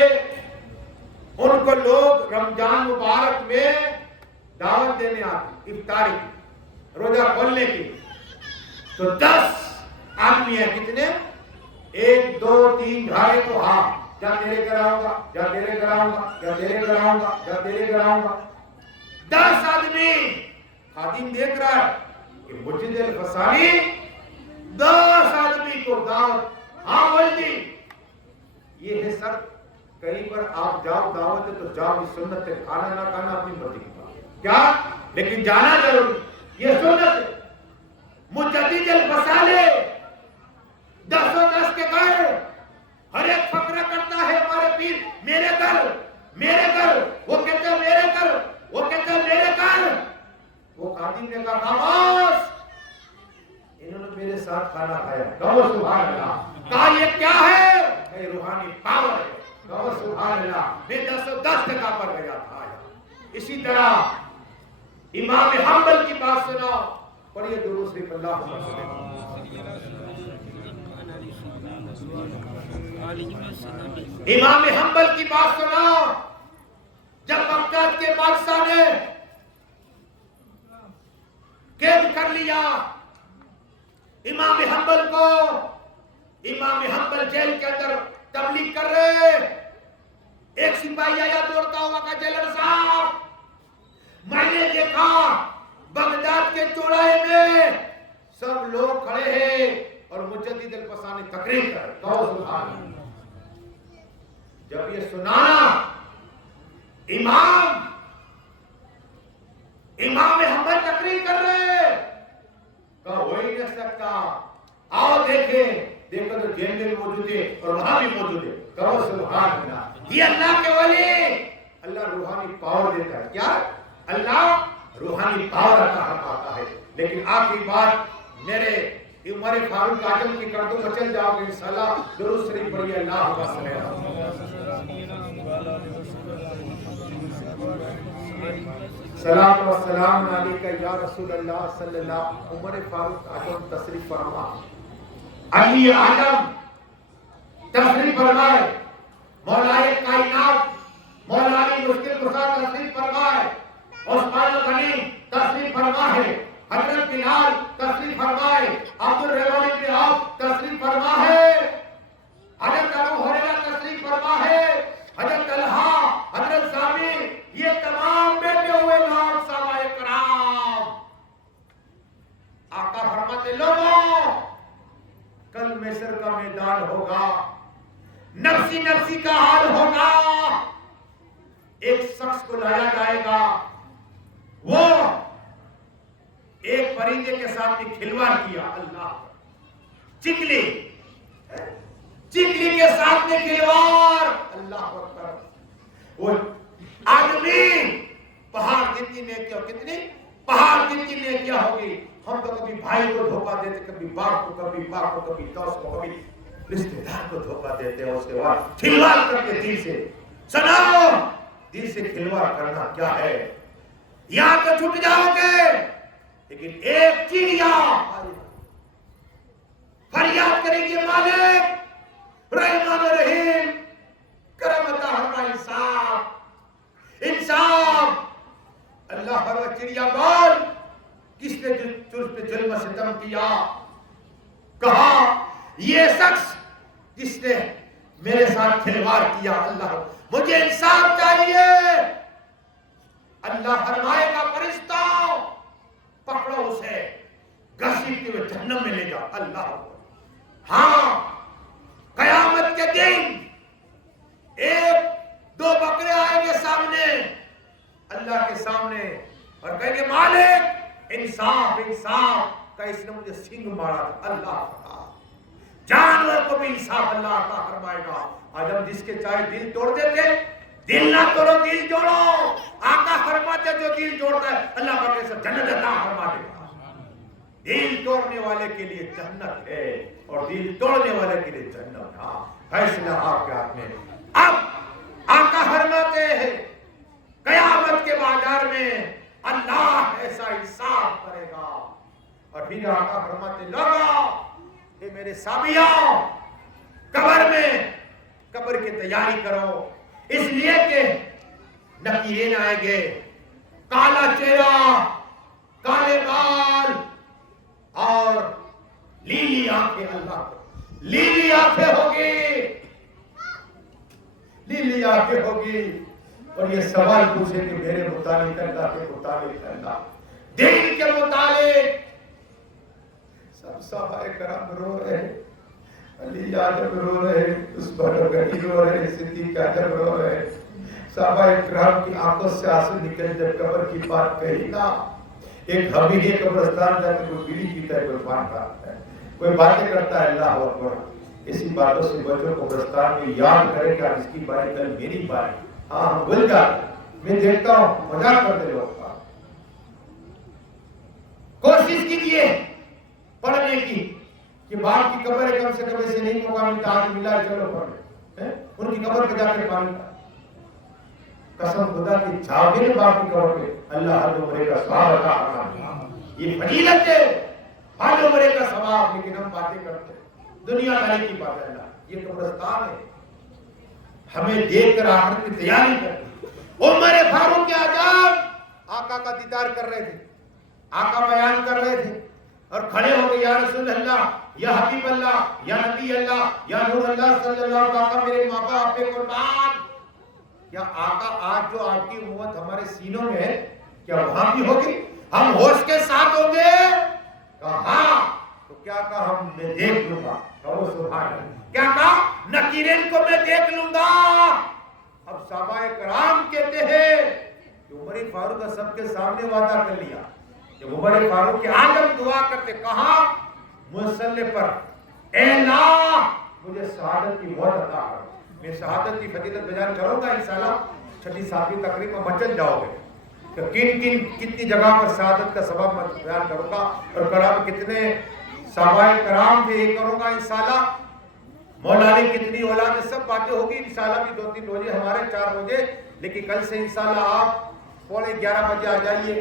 ان کو لوگ رمضان مبارک میں دعوت دینے آتے, افطاری کی, روزہ کھولنے کی. تو 10 آدمی ہیں. کتنے؟ 1 2 3 گھاڑے تو ہاں, جا تیرے کراؤں گا, جا تیرے کراؤں گا, جا تیرے کراؤں گا, جا تیرے کراؤں گا. 10 آدمی. خادم دیکھ رہا ہے کہ مجدد الفسانی 10 آدمی کو دعوت, ہاں بول دی. یہ ہے سر, کہیں پر آپ جاؤ دعوت ہے تو جاؤ. یہ سنت ہے, کھانا نہ کھانا اپنی مرضی کی بات. کیا؟ لیکن جانا ضروری, یہ سنت ہے. مجدد الفسانی 10 کے گھر, ہر ایک فقرہ کرتا ہے ہمارے پیر, میرے گھر میرے گھر. وہ کہتے ہیں میرے گھر, وہ کہتے ہیں میرے گھر. وہ خادم نے کہا خاموش, انہوں نے میرے ساتھ کھانا کھایا. کہو سبحان اللہ. کہا یہ کیا ہے؟ یہ روحانی پاور ہے. کہو سبحان اللہ. میں 10 جگہ پر گیا تھا. اسی طرح امام حنبل کی بات سنا, پڑھیے درود شریف اللہ امام حنبل کی بات سنا. جب بغداد کے بادشاہ نے قید کر لیا, امام حنبل کو امام حنبل جیل کے اندر تبلیغ کر رہے، ایک سپاہی آیا دوڑتا ہوا کہ جیلر صاحب میں نے دیکھا بغداد کے چوراہے میں سب لوگ کھڑے ہیں اور مجدد الفسانی تقریر کر رہے، کہو سبحان اللہ۔ جب یہ سنانا امام حنبل تقریر کر رہے، کہا ہو ہی نہیں سکتا، آؤ دیکھیں، دیکھو تو جیل میں موجود ہے اور وہاں بھی موجود ہے، کہو سبحان اللہ۔ یہ اللہ کے ولی، اللہ روحانی پاور دیتا ہے، کیا اللہ روحانی پاور عطا فرماتا ہے۔ لیکن آخری بات میرے عمر فاروق اعظم کی کر دو مچل جاؤ گے انشاءاللہ، درود شریف پڑھیے اللہ صلاۃ و سلام علیکہ یا رسول اللہ صلی اللہ۔ عمر فاروق اعظم تشریف فرما، علی اعظم تشریف فرمائے، مولائے کائنات مولانا مشکل کشا تشریف فرمائے، عثمان غنی تشریف فرمائے، حضرت بلال تشریف فرمائے، عبد الرحمن بن عوف تشریف فرمائے، حضرت ابو ہریرہ تشریف فرمائے، حضرت طلحہ، حضرت سامع، یہ تمام بیٹھے ہوئے نام صحابہ کرام۔ آقا فرماتے لوگوں کل محشر کا میدان ہوگا، نفسی نفسی کا حال ہوگا، ایک شخص کو لایا جائے گا، وہ ایک پرندے کے ساتھ ایک کھلواڑ کیا، اللہ چکلی کے ساتھ میں کھلواڑ، اللہ اکبر۔ وہ آدمی پہاڑ جتنی نیکیاں، کتنی پہاڑ جتنی نیکیاں ہوگی، ہم تو کبھی بھائی کو دھوکہ دیتے، کبھی باپ کو، کبھی ماں کو، کبھی دوست کو، کبھی رشتے دار کو دھوکہ دیتے ہیں، اس کے بعد کھلواڑ کر کے دل سے سناؤ، دل سے کھلواڑ کرنا کیا ہے؟ یہاں تو چھٹ جاؤ گے، لیکن ایک چڑیا فریاد کرے گی مالک رحمان رحیم کرم عطا فرما، انصاف۔ اللہ فرما چڑیا بول کس نے تجھ پہ ظلم و ستم کیا؟ کہا یہ شخص جس نے میرے ساتھ کھلواڑ کیا، اللہ مجھے انصاف چاہیے۔ اللہ فرمائے گا فرشتہ پکڑو اسے، گھسیٹتے ہوئے جہنم میں لے جاؤ، اللہ۔ ہاں قیامت کے دن ایک دو بکرے آئیں گے سامنے، اللہ کے سامنے، اور کہیں گے مالک انصاف انصاف، کہ اس نے مجھے سنگ مارا تھا، اللہ فرما۔ جانور کو بھی انصاف اللہ عطا فرمائے گا۔ آج ہم جس کے چاہے دل توڑ دیتے، دل نہ توڑو دل جوڑو، آقا فرماتے جو دل جوڑتا ہے اللہ پاک سے جنت عطا فرما دے گا۔ دل توڑنے والے کے لیے جنت ہے اور دل توڑنے والے کے لیے جنت، ہاں فیصلہ آپ کے ہاتھ میں۔ اب آقا فرماتے ہیں قیامت کے بازار میں اللہ ایسا انصاف کرے گا، اور پھر آقا فرماتے لوگوں اے میرے سامعوں، قبر میں قبر کی تیاری کرو، اس لیے کہ نکیرین آئیں گے، کالا چہرہ، کالے بال اور لیلی آنکھیں، اللہ لیلی آنکھیں ہوگی، لیلی آنکھیں ہوگی، اور یہ سوال پوچھے کہ میرے متعلق اللہ کے متعلق اللہ دین کے متعلق۔ سب صحابہ کرام رو رہے، علی اعظم رو رہے، عثمان غنی رو رہے، صدیق اکبر رو رہے، صحابہ کرام کی آنکھوں سے آنسو نکل جب قبر کی بات کہی نا۔ ایک حبیبی قبرستان جا کے کوئی بیڑی پیتا ہے، کوئی پان کھاتا ہے، کوئی باتیں کرتا ہے، اللہ اکبر۔ اسی باتوں سے بچوں قبرستان میں یاد کرے کہ اس کی باری کل میری باری، ہاں ہم بھول جاتے، میں دیکھتا ہوں مذاق کرتے لوگ۔ کوشش کیجیے پڑھنے کی کہ باپ کی قبر ہے، کم سے کم ایسے نہیں موقع ملتا، آج ملا ہے چلو پڑھ لیں، ان کی قبر پہ جا کے پانی کا قسم خدا کی جاگے باپ کی قبر پہ اللہ ہر عمرے کا ثواب عطا فرمائے۔ یہ فضیلت ہے ہر عمرے کا ثواب، لیکن ہم باتیں کرتے ہیں دنیا داری کی بات ہے۔ اللہ یہ قبرستان ہے، ہمیں دیکھ کر آخرت کی تیاری کرنی۔ عمر فاروق اعظم آقا کا دیدار کر رہے تھے، آقا بیان کر رہے تھے، اور کھڑے ہو گئے، یا رسول اللہ، یا حبیب اللہ، یا نبی اللہ، یا نور اللہ صلی اللہ علیہ وسلم، میرے ماں باپ پہ قربان. کیا آقا آج جو آپ کی امت ہمارے سینوں میں ہے، کیا وہاں بھی ہوگی؟ ہم ہوش کے ساتھ ہوں گے؟ کہا ہاں. تو کیا کہا؟ ہم میں دیکھ لوں گا. کہو سبحان اللہ. کیا کہا؟ نکیرین کو میں دیکھ لوں گا. اب صحابہ کرام کہتے ہیں کہ عمر فاروق کا سب کے سامنے وعدہ کر لیا. جب عمر فاروق کے آدم دعا کرتے، کہا مصلی پر، اے اللہ مجھے شہادت کی موت عطا کرو. میں شہادت کی فضیلت بیان کروں گا انشاءاللہ. چھٹی ساتویں تقریب میں مچل جاؤ گے کہ کتنی جگہ پر شہادت کا سبب میں بیان کروں گا، اور کرام کتنے صحابہ کرام بھی یہ کروں گا انشاءاللہ. مولا علی کتنی اولاد، سب باتیں ہوگی انشاءاللہ. بھی 2-3 روزے ہمارے 4 روزے، لیکن کل سے انشاءاللہ آپ 11:15 بجے آ جائیے،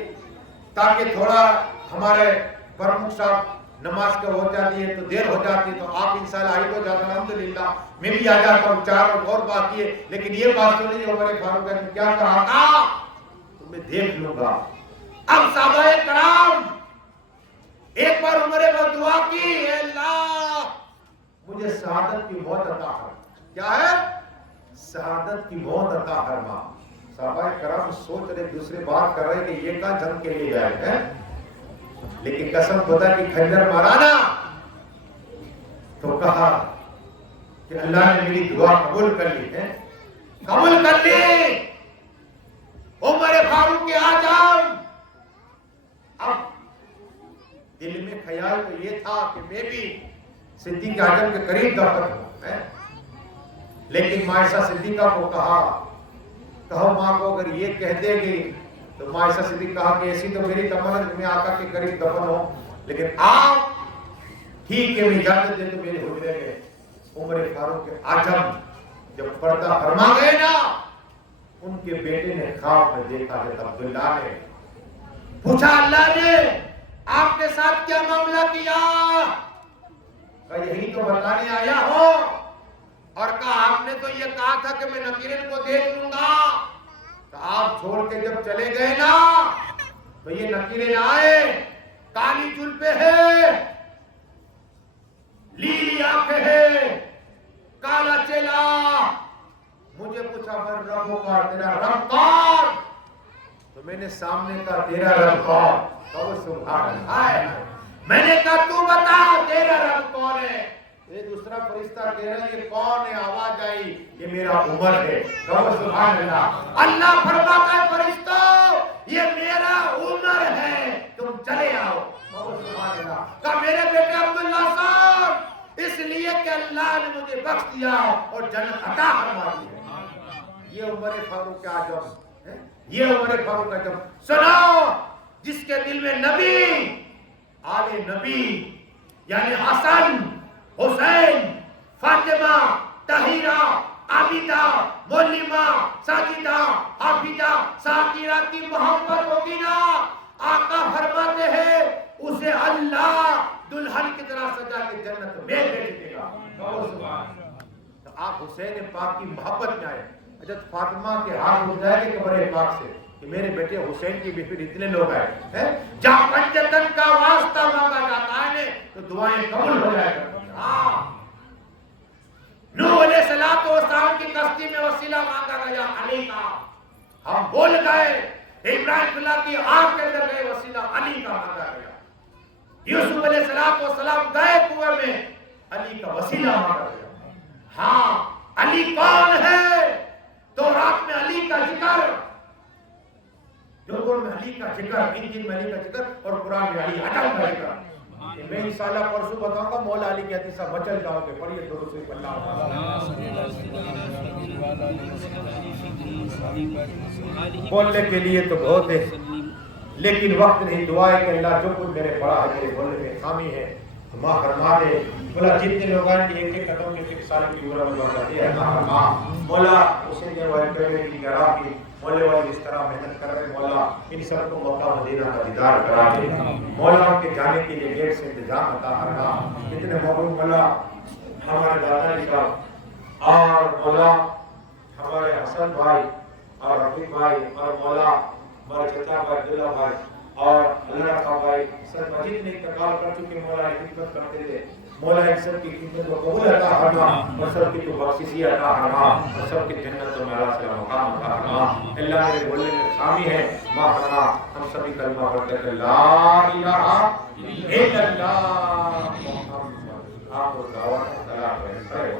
تاکہ تھوڑا ہمارے پرمکھ صاحب نماز کا ہو جاتی ہے تو دیر ہو جاتی ہے، تو آپ انشاءاللہ آئی ہو جاتا. الحمدللہ میں بھی آ جاتا ہوں. 4 اور باقی ہے، لیکن یہ بات تو نہیں عمر فاروق نے کیا کہا تھا؟ تو میں دیکھ لوں گا. اب صحابہ کرام ایک بار عمر کو دعا کی، اے اللہ مجھے شہادت کی موت عطا کر. کیا ہے؟ شہادت کی موت عطا فرما. صحابہ کرام سوچ رہے، دوسرے بات کر رہے کہ یہ کہاں جنگ کے لیے آئے ہیں، لیکن قسم خدا کی خنجر مارانا. تو کہا کہ اللہ نے میری دعا قبول کر لی ہے، قبول کر لی. عمر فاروق کے آدم. اب دل میں خیال تو یہ تھا کہ میں بھی صدیق اعظم کے قریب دفن ہوں، لیکن ماں عائشہ صدیقہ کو کہو ماں کو اگر یہ کہہ دے گی، تو ماں عائشہ صدیقہ کہا کہ ایسی تو میری تمنا ہے کہ میں آقا کے قریب دفن ہوں، لیکن آپ ٹھیک ہے میں اجازت دے تو میرے حجرے میں. عمر فاروق کے آدم جب پردہ فرما گئے نا، ان کے بیٹے نے خواب میں دیکھا. حضرت عبداللہ نے پوچھا، اللہ نے آپ کے ساتھ کیا معاملہ کیا؟ کہا یہی تو بتانے آیا ہو. اور کہا آپ نے تو یہ کہا تھا کہ میں نکیرین کو دیکھ لوں گا. تو آپ چھوڑ کے جب چلے گئے نا، تو یہ نکیرین آئے، کالی جلپے ہے، لیلی آنکھیں ہے، کالا چیلا. مجھے پوچھا پر رب کا تیرا رب کون؟ تو میں نے سامنے کہا تیرا رب کون؟ کہو سبحان اللہ. میں نے کہا تو بتا تیرا رب کون ہے؟ یہ دوسرا فرشتہ کہہ رہا ہے یہ کون ہے؟ آواز آئی یہ میرا عمر ہے. کہو سبحان اللہ. اللہ فرماتا ہے فرشتوں یہ میرا عمر ہے، تم چلے آؤ. کہو سبحان اللہ. کہا میرے بیٹے عبداللہ صاحب اس لیے کہ اللہ نے مجھے بخش دیا اور جنت عطا فرما دی. یہ عمر فاروق کا عجب ہے، یہ عمر فاروق کا عجب. سنو جس کے دل میں نبی، آل نبی یعنی حسن، حسین، فاطمہ، طاہرہ، عابدہ، معلمہ، ساجدہ، حافظہ، ساکرہ کی محبت ہوگی نا، آقا فرماتے ہیں اسے اللہ دلہن کی طرح سجا کے جنت میں بھیج دے گا. تو آپ حسین پاک کی محبت میں آئے. حضرت فاطمہ کے ہاتھ اٹھ جائے کہ قبر پاک سے کہ میرے بیٹے حسین کی بھی پھر اتنے لوگ آئے جہاں پنجتن کا واسطہ مانگا جاتا ہے تو دعائیں قبول ہو جائے گا. نوح علیہ السلام کی کشتی میں وسیلہ مانگا گیا علی کا، ہم بھول گئے. ابراہیم اللہ کی آگ کے اندر گئے، وسیلہ علی کا مانگا گیا. یوسف علیہ السلام گئے کنویں میں، علی کا وسیلہ مانگا گیا. ہاں علی کون ہے؟ تو رات میں علی کا ذکر، زبور میں علی کا ذکر، انجیل میں علی کا ذکر اور قرآن میں علی عجب کا ذکر. میں انشاءاللہ پرسوں بتاؤں گا مولا علی کی حدیث مچل جاؤ گے. پڑھیے درود شریف اللہ. بولنے کے لیے تو بہت ہے لیکن وقت نہیں. دعائیں کہ اللہ جو کچھ میرے پڑھا ہے میرے بولنے میں خامی ہے ماں فرما دے. مولا جتنے لوگ ہیں ایک ایک قدم کے ایک سال کی عمر میں بڑھاتے ہیں مولا اسے جو ہے کرنے کی گراہ کی مولے والے اس طرح محنت کر رہے مولا ان سب کو مکہ مدینہ کا دیدار کرا دے. مولا ان کے جانے کے لیے گیٹ سے انتظام عطا فرما. اتنے محبوب مولا ہمارے دادا جی کا اور مولا ہمارے حسن بھائی اور رفیق بھائی اور مولا ہمارے چچا بھائی عبداللہ بھائی اور اللہ کا بھائی سر مجید نے انتقال کر چکے، مولا خدمت کرتے تھے، مولا ان سب کی خدمت کو قبول عطا فرما اور سب کی تو بخششی عطا فرما اور سب کی جنت میں اللہ سے مقام عطا فرما۔ اللہ میرے بولنے میں خامی ہے، معاف فرما، ہم سبھی کلمہ پڑھتے ہیں لا الہ الا اللہ محمد آپ کو دعوت سلام ہے۔